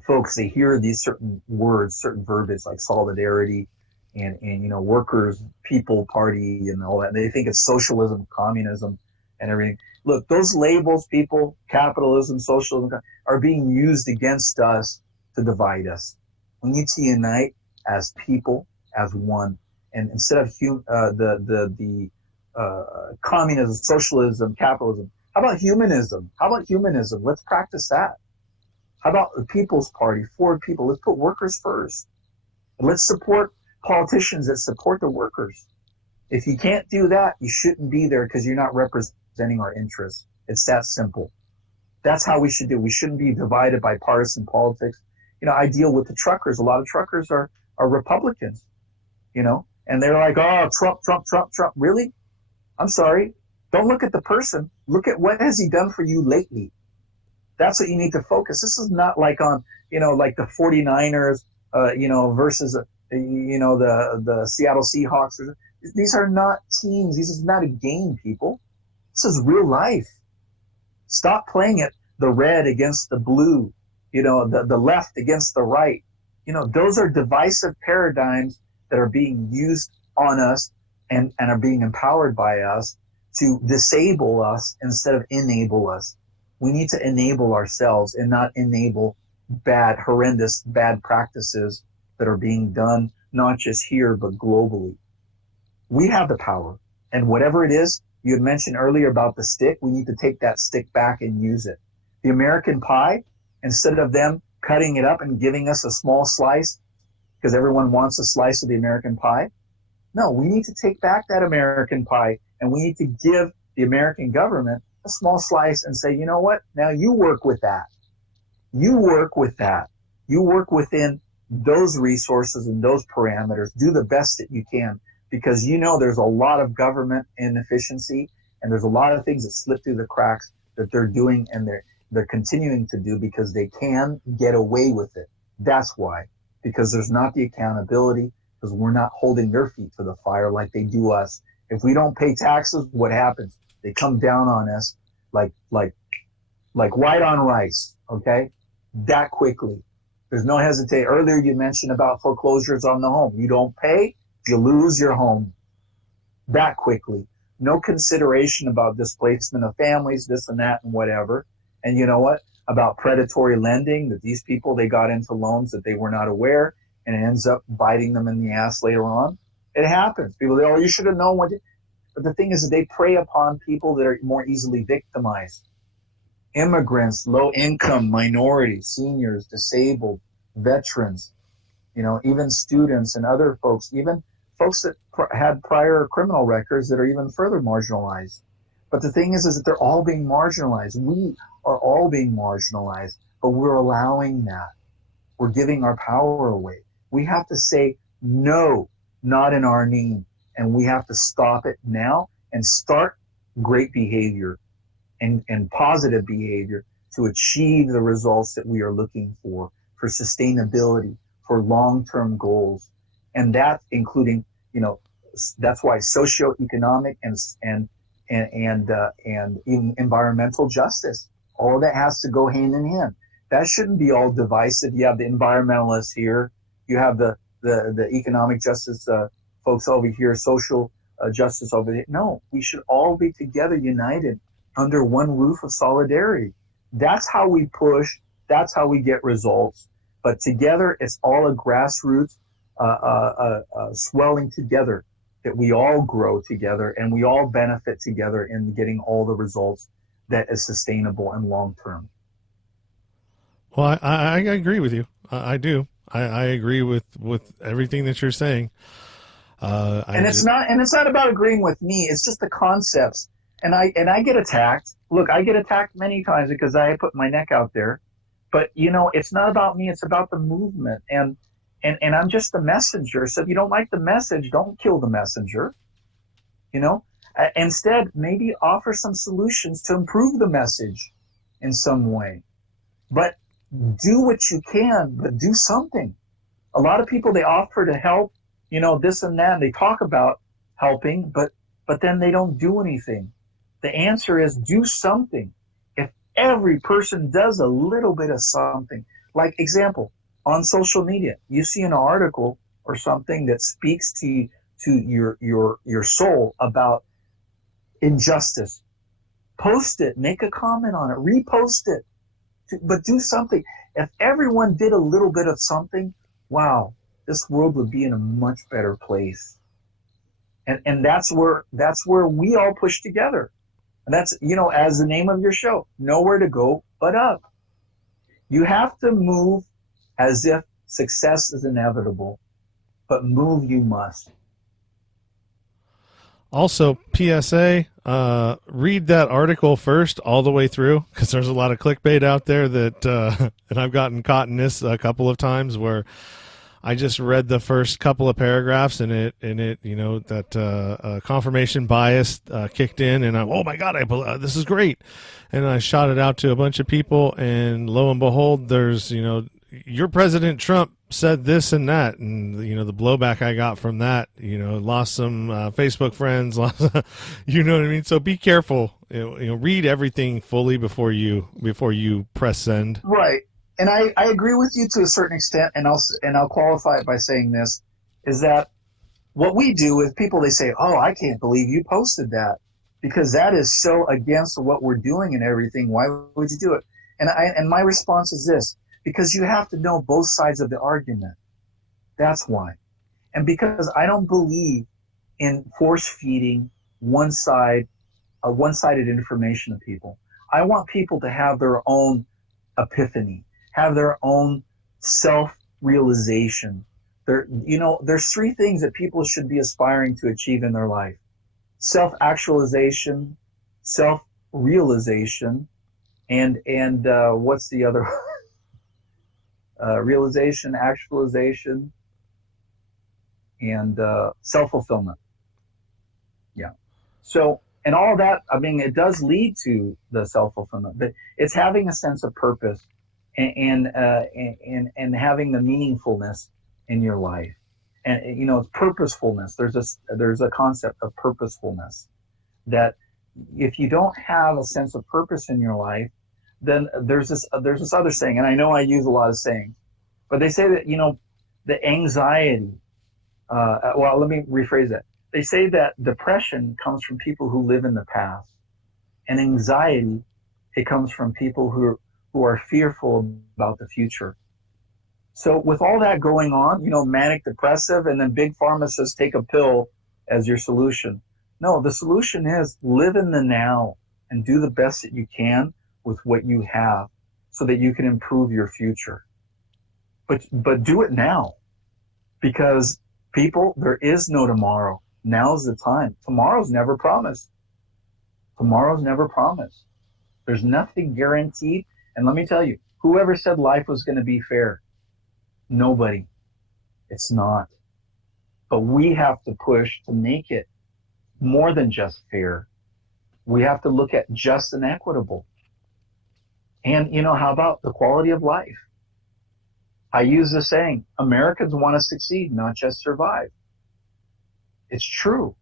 folks, they hear these certain words, certain verbiage like solidarity and workers, people, party, and all that. They think it's socialism, communism, and everything. Look, those labels, people, capitalism, socialism, are being used against us to divide us. We need to unite as people, as one. And instead of communism, socialism, capitalism, how about humanism? Let's practice that. How about the People's Party, for people? Let's put workers first. And let's support politicians that support the workers. If you can't do that, you shouldn't be there, because you're not representing our interests. It's that simple. That's how we should do. We shouldn't be divided by partisan politics. I deal with the truckers. A lot of truckers are Republicans, and they're like, oh, Trump, Trump, Trump, Trump. Really? I'm sorry. Don't look at the person. Look at what has he done for you lately. That's what you need to focus. This is not like on, like the 49ers, versus, the Seattle Seahawks. These are not teams. This is not a game, people. This is real life. Stop playing it, the red against the blue, the left against the right. Those are divisive paradigms that are being used on us and are being empowered by us to disable us instead of enable us. We need to enable ourselves and not enable horrendous bad practices that are being done, not just here, but globally. We have the power. And whatever it is, you had mentioned earlier about the stick, we need to take that stick back and use it. The American pie, instead of them cutting it up and giving us a small slice, because everyone wants a slice of the American pie. No, we need to take back that American pie, and we need to give the American government a small slice and say, you know what? Now you work with that. You work with that. You work within those resources and those parameters. Do the best that you can, because there's a lot of government inefficiency, and there's a lot of things that slip through the cracks that they're doing, and they're continuing to do because they can get away with it. That's why. Because there's not the accountability, because we're not holding their feet to the fire like they do us. If we don't pay taxes, what happens? They come down on us like white on rice, okay? That quickly. There's no hesitation. Earlier you mentioned about foreclosures on the home. You don't pay, you lose your home. That quickly. No consideration about displacement of families, this and that and whatever. And you know what? About predatory lending, that these people, they got into loans that they were not aware, and it ends up biting them in the ass later on. It happens. People say, oh, you should have known what. But the thing is that they prey upon people that are more easily victimized. Immigrants, low income, minorities, seniors, disabled, veterans, even students and other folks, even folks that had prior criminal records that are even further marginalized. But the thing is that they're all being marginalized. We are all being marginalized, but we're allowing that. We're giving our power away. We have to say no, not in our name. And we have to stop it now and start great behavior and positive behavior to achieve the results that we are looking for sustainability, for long-term goals. And that including, that's why socioeconomic and even environmental justice, all of that has to go hand in hand. That shouldn't be all divisive. You have the environmentalists here, you have the economic justice folks over here, social justice over there. No, we should all be together, united under one roof of solidarity. That's how we push. That's how we get results. But together, it's all a grassroots swelling together, that we all grow together and we all benefit together in getting all the results that is sustainable and long term. Well, I agree with you. I do. I agree with everything that you're saying. And it's not about agreeing with me. It's just the concepts. And I get attacked. Look, I get attacked many times because I put my neck out there. But it's not about me. It's about the movement. And I'm just the messenger. So if you don't like the message, don't kill the messenger. Instead, maybe offer some solutions to improve the message in some way. But do what you can, but do something. A lot of people, they offer to help, this and that, and they talk about helping, but then they don't do anything. The answer is do something. If every person does a little bit of something, like example, on social media, you see an article or something that speaks to your soul about injustice, post it, make a comment on it, repost it, but do something. If everyone did a little bit of something, wow, this world would be in a much better place. And that's where we all push together. And that's, as the name of your show, nowhere to go but up. You have to move as if success is inevitable, but move you must. Also, PSA, read that article first all the way through, because there's a lot of clickbait out there that and I've gotten caught in this a couple of times where I just read the first couple of paragraphs and it that confirmation bias kicked in, and oh my God, this is great, and I shot it out to a bunch of people, and lo and behold, there's your President Trump said this and that, and the blowback I got from that, lost some Facebook friends, lost, you know what I mean. So be careful, read everything fully before you press send. Right, and I agree with you to a certain extent, and I'll qualify it by saying this is that what we do with people, they say, "Oh, I can't believe you posted that because that is so against what we're doing and everything. Why would you do it?" And my response is this. Because you have to know both sides of the argument. That's why. And because I don't believe in force feeding one-sided information to people. I want people to have their own epiphany, have their own self-realization. There's three things that people should be aspiring to achieve in their life: self-actualization, self-realization, and what's the other? Realization, actualization, and self-fulfillment. Yeah. So, and all that, I mean, it does lead to the self-fulfillment, but it's having a sense of purpose and having the meaningfulness in your life. And it's purposefulness. There's a concept of purposefulness that if you don't have a sense of purpose in your life, then there's this other saying, and I know I use a lot of sayings, but they say that the anxiety. Well, let me rephrase that. They say that depression comes from people who live in the past, and anxiety, it comes from people who are fearful about the future. So with all that going on, manic depressive, and then big pharma says take a pill as your solution. No, the solution is live in the now and do the best that you can with what you have so that you can improve your future. But do it now, because people, there is no tomorrow. Now's the time. Tomorrow's never promised. Tomorrow's never promised. There's nothing guaranteed. And let me tell you, whoever said life was going to be fair? Nobody. It's not. But we have to push to make it more than just fair. We have to look at just and equitable. And, how about the quality of life? I use the saying, Americans want to succeed, not just survive. It's true.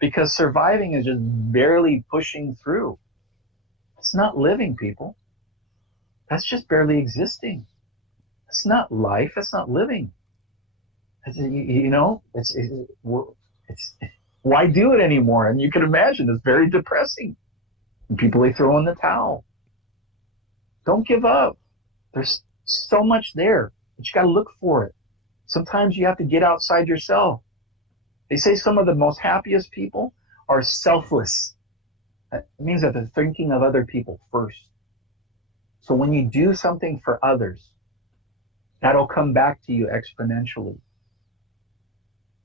Because surviving is just barely pushing through. It's not living, people. That's just barely existing. It's not life. It's not living. It's why do it anymore? And you can imagine it's very depressing. And people, they throw in the towel. Don't give up. There's so much there, but you got to look for it. Sometimes you have to get outside yourself. They say some of the most happiest people are selfless. That means that they're thinking of other people first. So when you do something for others, that'll come back to you exponentially.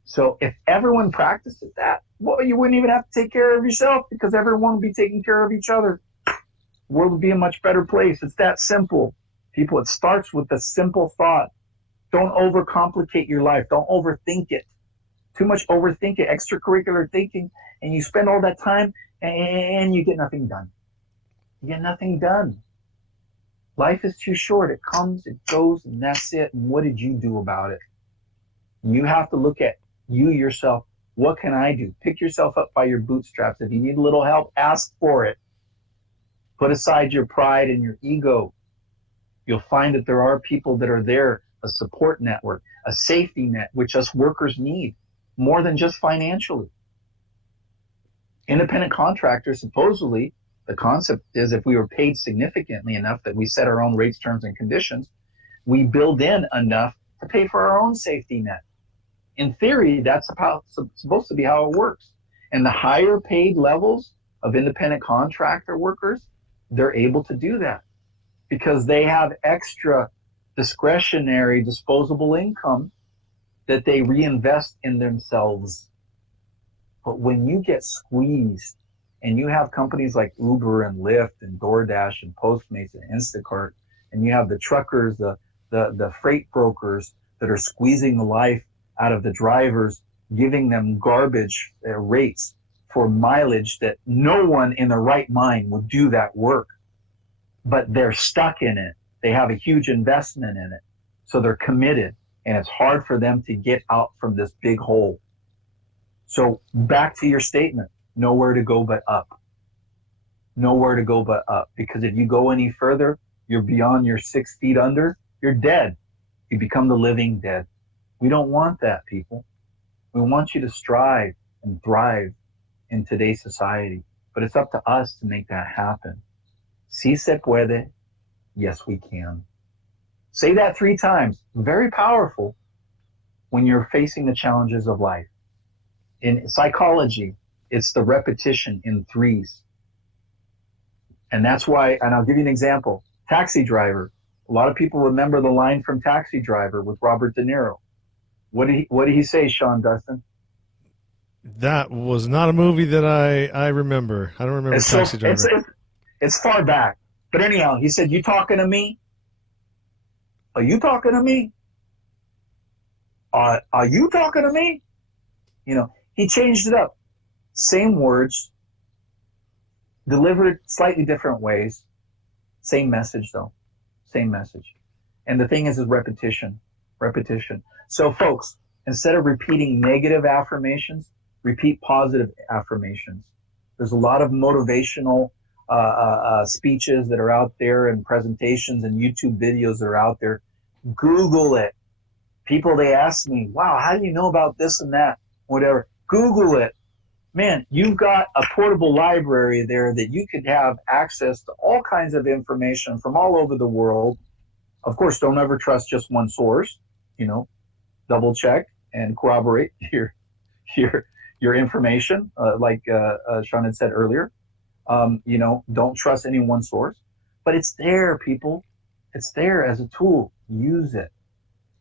So if everyone practices that, well, you wouldn't even have to take care of yourself because everyone would be taking care of each other. The world would be a much better place. It's that simple. People, it starts with a simple thought. Don't overcomplicate your life. Don't overthink it. Too much overthink it, extracurricular thinking, and you spend all that time and you get nothing done. You get nothing done. Life is too short. It comes, it goes, and that's it. And what did you do about it? You have to look at you yourself. What can I do? Pick yourself up by your bootstraps. If you need a little help, ask for it. Put aside your pride and your ego. You'll find that there are people that are there, a support network, a safety net, which us workers need more than just financially. Independent contractors, supposedly, the concept is if we were paid significantly enough that we set our own rates, terms, and conditions, we build in enough to pay for our own safety net. In theory, that's supposed to be how it works. And the higher paid levels of independent contractor workers, they're able to do that because they have extra discretionary disposable income that they reinvest in themselves. But when you get squeezed and you have companies like Uber and Lyft and DoorDash and Postmates and Instacart, and you have the truckers, the freight brokers that are squeezing the life out of the drivers, giving them garbage rates for mileage that no one in their right mind would do that work. But they're stuck in it. They have a huge investment in it. So they're committed, and it's hard for them to get out from this big hole. So back to your statement, nowhere to go but up. Nowhere to go but up. Because if you go any further, you're beyond your 6 feet under, you're dead. You become the living dead. We don't want that, people. We want you to strive and thrive in today's society. But it's up to us to make that happen. Si se puede. Yes, we can. Say that 3 times. Very powerful when you're facing the challenges of life. In psychology, it's the repetition in 3s. And that's why, and I'll give you an example. Taxi Driver. A lot of people remember the line from Taxi Driver with Robert De Niro. What did he say, Sean Dustin? That was not a movie that I remember. I don't remember Taxi Driver. It's far back. But anyhow, he said, "You talking to me? Are you talking to me? Are you talking to me?" You know, he changed it up. Same words, delivered slightly different ways. Same message, though. Same message. And the thing is repetition. Repetition. So, folks, instead of repeating negative affirmations, repeat positive affirmations. There's a lot of motivational speeches that are out there and presentations and YouTube videos that are out there. Google it. People, they ask me, wow, how do you know about this and that? Whatever. Google it. Man, you've got a portable library there that you could have access to all kinds of information from all over the world. Of course, don't ever trust just one source. You know, double check and corroborate your information, like Sean had said earlier. You know, don't trust any one source. But it's there, people. It's there as a tool. Use it.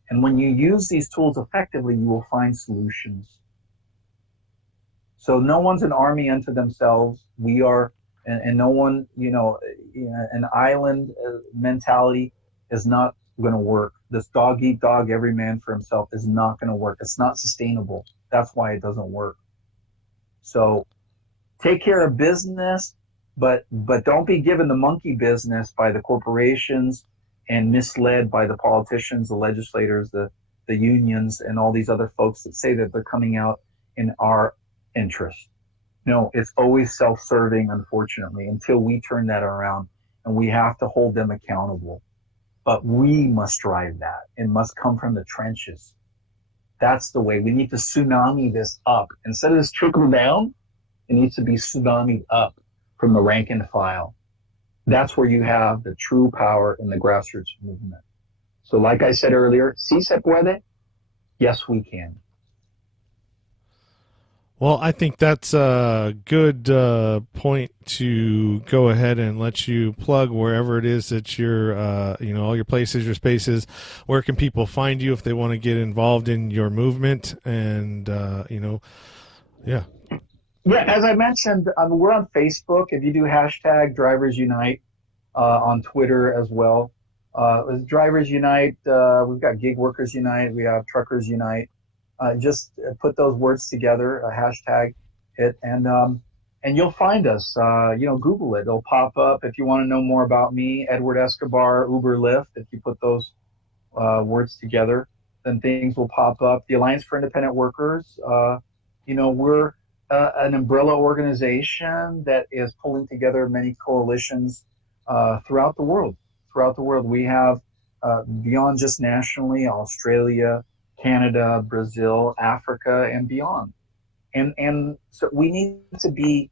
And when you use these tools effectively, you will find solutions. So no one's an army unto themselves. We are, and no one, you know, an island mentality is not going to work. This dog eat dog, every man for himself is not going to work. It's not sustainable. That's why it doesn't work. So take care of business, but don't be given the monkey business by the corporations and misled by the politicians, the legislators, the unions, and all these other folks that say that they're coming out in our interest. No, it's always self-serving, unfortunately, until we turn that around, and we have to hold them accountable. But we must drive that. It must come from the trenches. That's the way. We need to tsunami this up. Instead of this trickle down, it needs to be tsunamied up from the rank and file. That's where you have the true power in the grassroots movement. So, like I said earlier, si se puede, yes, we can. Well, I think that's a good point to go ahead and let you plug wherever it is that you're, all your places, your spaces. Where can people find you if they want to get involved in your movement? And, yeah. Yeah, as I mentioned, we're on Facebook. If you do hashtag Drivers Unite on Twitter as well, Drivers Unite. We've got Gig Workers Unite. We have Truckers Unite. Just put those words together, hashtag it, and you'll find us. Google it; it'll pop up. If you want to know more about me, Edward Escobar, Uber, Lyft. If you put those words together, then things will pop up. The Alliance for Independent Workers. We're an umbrella organization that is pulling together many coalitions throughout the world. Throughout the world, we have beyond just nationally, Australia, Canada, Brazil, Africa, and beyond. And so we need to be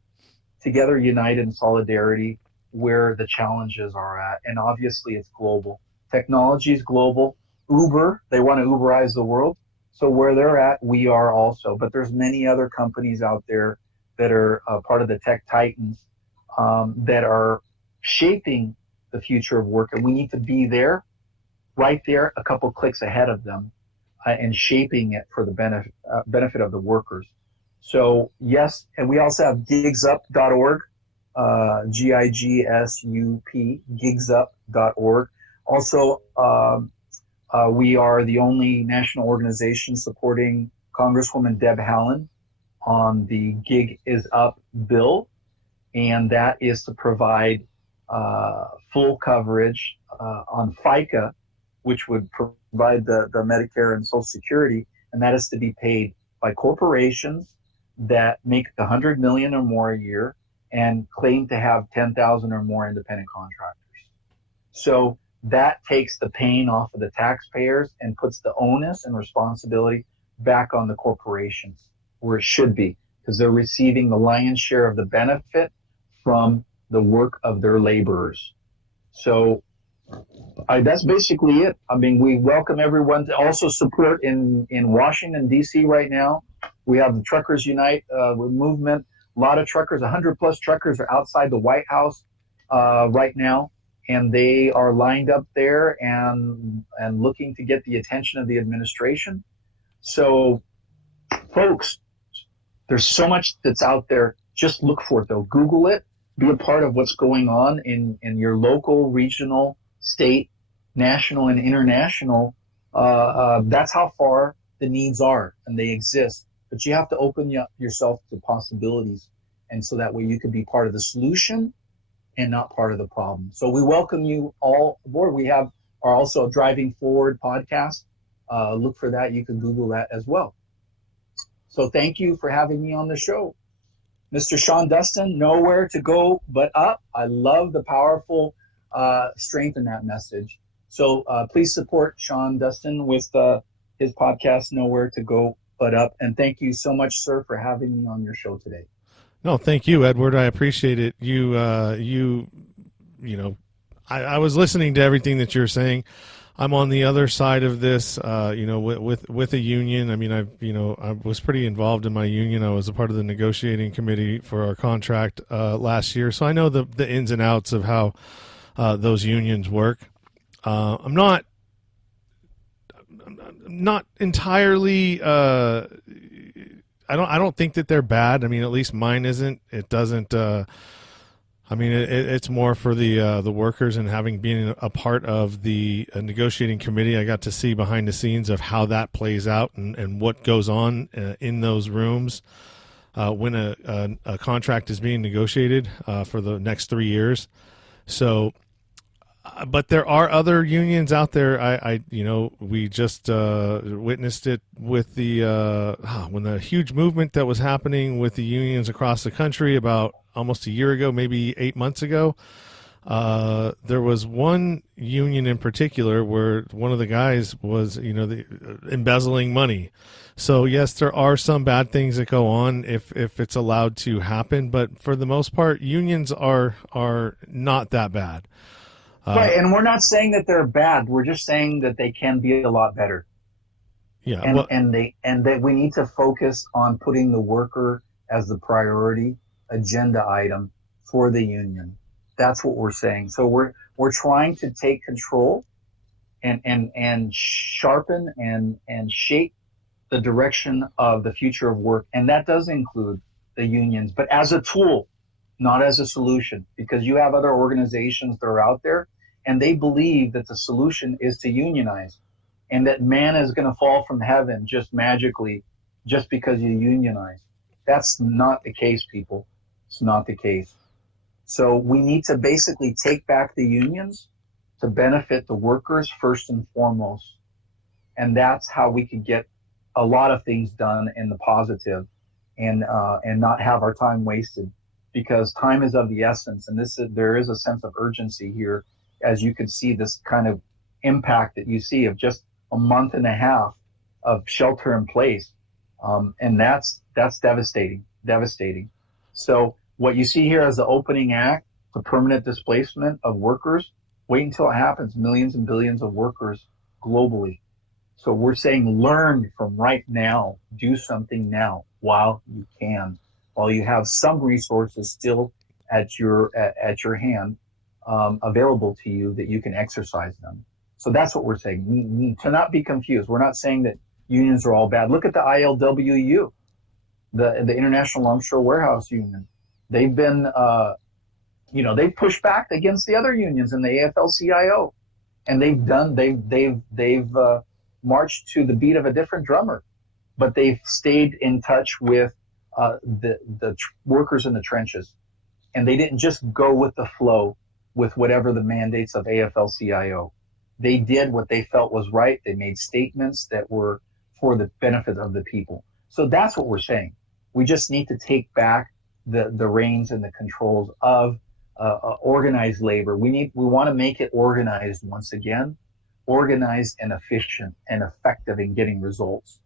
together, united in solidarity where the challenges are at. And obviously, it's global. Technology is global. Uber, they want to Uberize the world. So where they're at, we are also. But there's many other companies out there that are part of the tech titans that are shaping the future of work, and we need to be there, right there, a couple clicks ahead of them, and shaping it for the benefit of the workers. So yes, and we also have gigsup.org, GIGSUP, gigsup.org. Also, we are the only national organization supporting Congresswoman Deb Haaland on the Gig is Up bill, and that is to provide full coverage on FICA, which would provide the Medicare and Social Security, and that is to be paid by corporations that make 100 million or more a year and claim to have 10,000 or more independent contractors. So that takes the pain off of the taxpayers and puts the onus and responsibility back on the corporations where it should be, because they're receiving the lion's share of the benefit from the work of their laborers. So that's basically it. I mean, we welcome everyone to also support in Washington, D.C. right now. We have the Truckers Unite movement. A lot of truckers, 100 plus truckers are outside the White House right now, and they are lined up there and looking to get the attention of the administration. So, folks, there's so much that's out there. Just look for it, though. Google it. Be a part of what's going on in your local, regional, state, national, and international. That's how far the needs are, and they exist. But you have to open yourself to possibilities, and so that way you can be part of the solution and not part of the problem. So we welcome you all aboard. We are also a Driving Forward podcast. Look for that. You can Google that as well. So thank you for having me on the show. Mr. Sean Dustin, nowhere to go but up. I love the powerful strength in that message. So please support Sean Dustin with his podcast, Nowhere to Go But Up. And thank you so much, sir, for having me on your show today. No, thank you, Edward. I appreciate it. I was listening to everything that you're saying. I'm on the other side of this, with a union. I mean, I was pretty involved in my union. I was a part of the negotiating committee for our contract last year, so I know the ins and outs of how those unions work. I'm not entirely. I don't think that they're bad. I mean, at least mine isn't. It doesn't. It's more for the workers, and having been a part of the negotiating committee, I got to see behind the scenes of how that plays out and what goes on in those rooms when a contract is being negotiated for the next 3 years. So, but there are other unions out there. We just witnessed it with when the huge movement that was happening with the unions across the country about almost a year ago, maybe 8 months ago. There was one union in particular where one of the guys was, embezzling money. So yes, there are some bad things that go on if it's allowed to happen, but for the most part, unions are not that bad. Right, and we're not saying that they're bad. We're just saying that they can be a lot better. Yeah, and well, and that we need to focus on putting the worker as the priority agenda item for the union. That's what we're saying. So we're trying to take control and sharpen and shape the direction of the future of work, and that does include the unions, but as a tool, not as a solution, because you have other organizations that are out there and they believe that the solution is to unionize and that man is going to fall from heaven just magically just because you unionize. That's not the case, people. It's not the case. So we need to basically take back the unions to benefit the workers first and foremost. And that's how we could get a lot of things done in the positive and not have our time wasted, because time is of the essence. And there is a sense of urgency here, as you can see this kind of impact that you see of just a month and a half of shelter in place, and that's devastating. So what you see here as the opening act, the permanent displacement of workers. Wait until it happens. Millions and billions of workers globally. So we're saying learn from right now. Do something now while you can, while you have some resources still at your hand, available to you that you can exercise them. So that's what we're saying. We need to not be confused. We're not saying that unions are all bad. Look at the ILWU, the International Longshore Warehouse Union. They've been, they've pushed back against the other unions in the AFL-CIO, and they've marched to the beat of a different drummer, but they've stayed in touch with the workers in the trenches, and they didn't just go with the flow with whatever the mandates of AFL-CIO. They did what they felt was right. They made statements that were for the benefit of the people. So that's what we're saying. We just need to take back the reins and the controls of organized labor. We want to make it organized once again, organized and efficient and effective in getting results.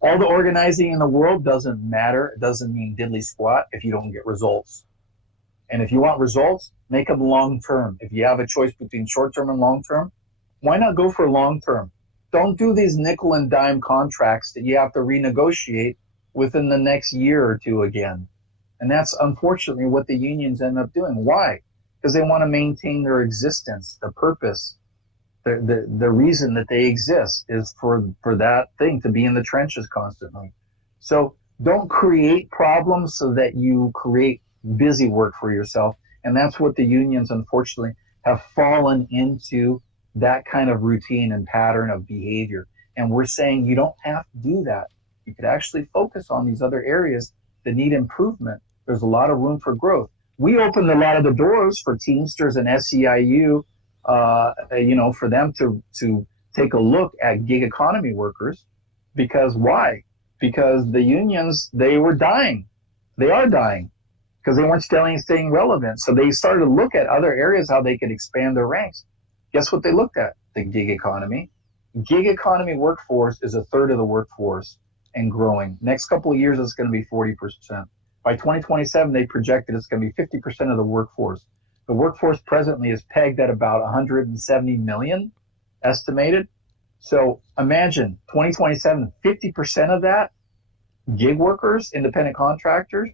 All the organizing in the world doesn't matter. It doesn't mean diddly squat if you don't get results. And if you want results, make them long term. If you have a choice between short term and long term, why not go for long term? Don't do these nickel and dime contracts that you have to renegotiate within the next year or two again. And that's unfortunately what the unions end up doing. Why? Because they want to maintain their existence, the purpose, the reason that they exist is for that thing to be in the trenches constantly. So don't create problems so that you create busy work for yourself. And that's what the unions, unfortunately, have fallen into, that kind of routine and pattern of behavior. And we're saying you don't have to do that. You could actually focus on these other areas that need improvement. There's a lot of room for growth. We opened a lot of the doors for Teamsters and SEIU, for them to take a look at gig economy workers. Because why? Because the unions, they were dying. They are dying because they weren't staying relevant. So they started to look at other areas, how they could expand their ranks. Guess what they looked at? The gig economy. Gig economy workforce is a third of the workforce and growing. Next couple of years, it's going to be 40%. By 2027, they projected it's going to be 50% of the workforce. The workforce presently is pegged at about 170 million estimated. So imagine 2027, 50% of that, gig workers, independent contractors.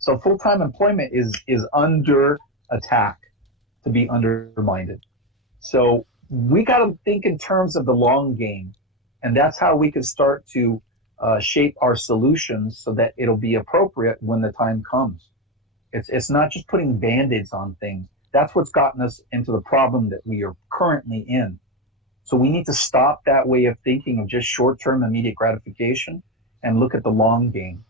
So full-time employment is under attack, to be undermined. So we got to think in terms of the long game, and that's how we can start to shape our solutions so that it'll be appropriate when the time comes. It's not just putting band-aids on things. That's what's gotten us into the problem that we are currently in. So we need to stop that way of thinking of just short-term immediate gratification and look at the long game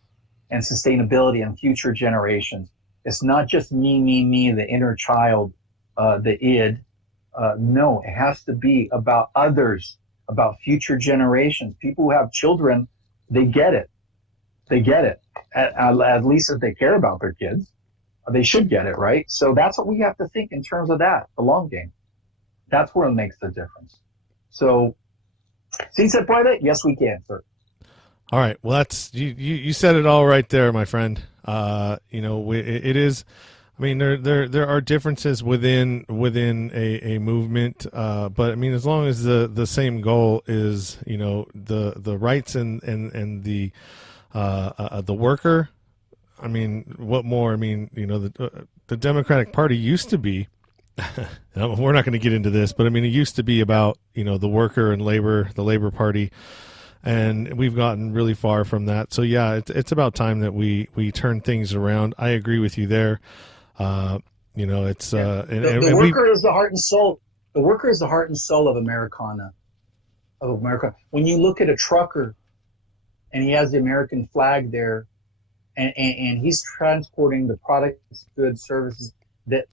and sustainability and future generations. It's not just me, the inner child, the id. No, it has to be about others, about future generations. People who have children, they get it. They get it. At least if they care about their kids. they should get it, right? So that's what we have to think in terms of that, the long game. That's where it makes the difference. So, ¿sí se puede? Yes, we can, sir. All right. Well, that's you said it all right there, my friend. It is. I mean, there are differences within a movement, but I mean, as long as the same goal is, the rights and the worker. I mean, what more? I mean, the Democratic Party used to be. We're not going to get into this, but I mean, it used to be about the worker and labor, the Labor Party, and we've gotten really far from that. So yeah, it's about time that we turn things around. I agree with you there. It's the worker is the heart and soul. The worker is the heart and soul of Americana, of America. When you look at a trucker, and he has the American flag there, and he's transporting the products, goods, services that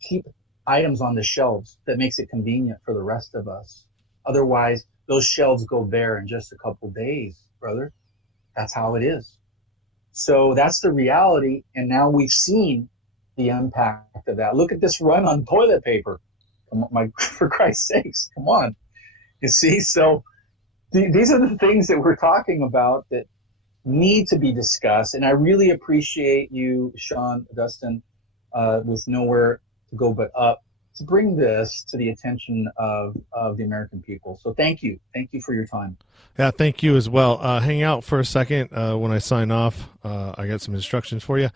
keep items on the shelves, that makes it convenient for the rest of us. Otherwise, those shelves go bare in just a couple days, brother. That's how it is. So that's the reality, and now we've seen the impact of that. Look at this run on toilet paper. Come on, for Christ's sakes, come on. You see, so these are the things that we're talking about that need to be discussed. And I really appreciate you, Sean, Dustin, with Nowhere to Go But Up, to bring this to the attention of the American people. So thank you. Thank you for your time. Yeah, thank you as well. Hang out for a second when I sign off. I got some instructions for you.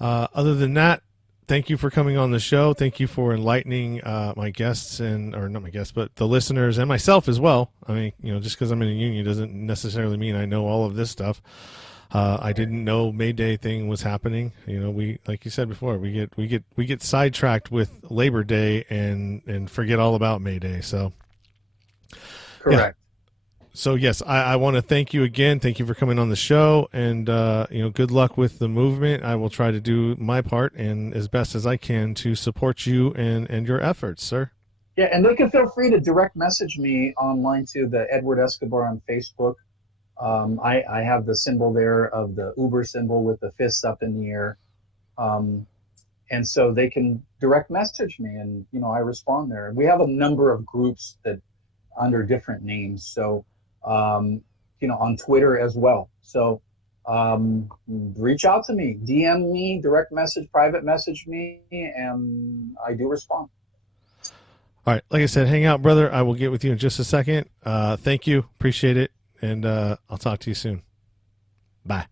Other than that, thank you for coming on the show. Thank you for enlightening my guests or not my guests, but the listeners and myself as well. I mean, just because I'm in a union doesn't necessarily mean I know all of this stuff. I didn't know May Day thing was happening. We, like you said before, we get sidetracked with Labor Day and forget all about May Day. So, correct. Yeah. So yes, I want to thank you again. Thank you for coming on the show, and good luck with the movement. I will try to do my part and as best as I can to support you and your efforts, sir. Yeah, and they can feel free to direct message me online to the Edward Escobar on Facebook. I have the symbol there of the Uber symbol with the fists up in the air, and so they can direct message me, and I respond there. We have a number of groups that under different names, so. On Twitter as well. So reach out to me, DM me, direct message, private message me, and I do respond. All right. Like I said, hang out, brother. I will get with you in just a second. Thank you. Appreciate it. And I'll talk to you soon. Bye.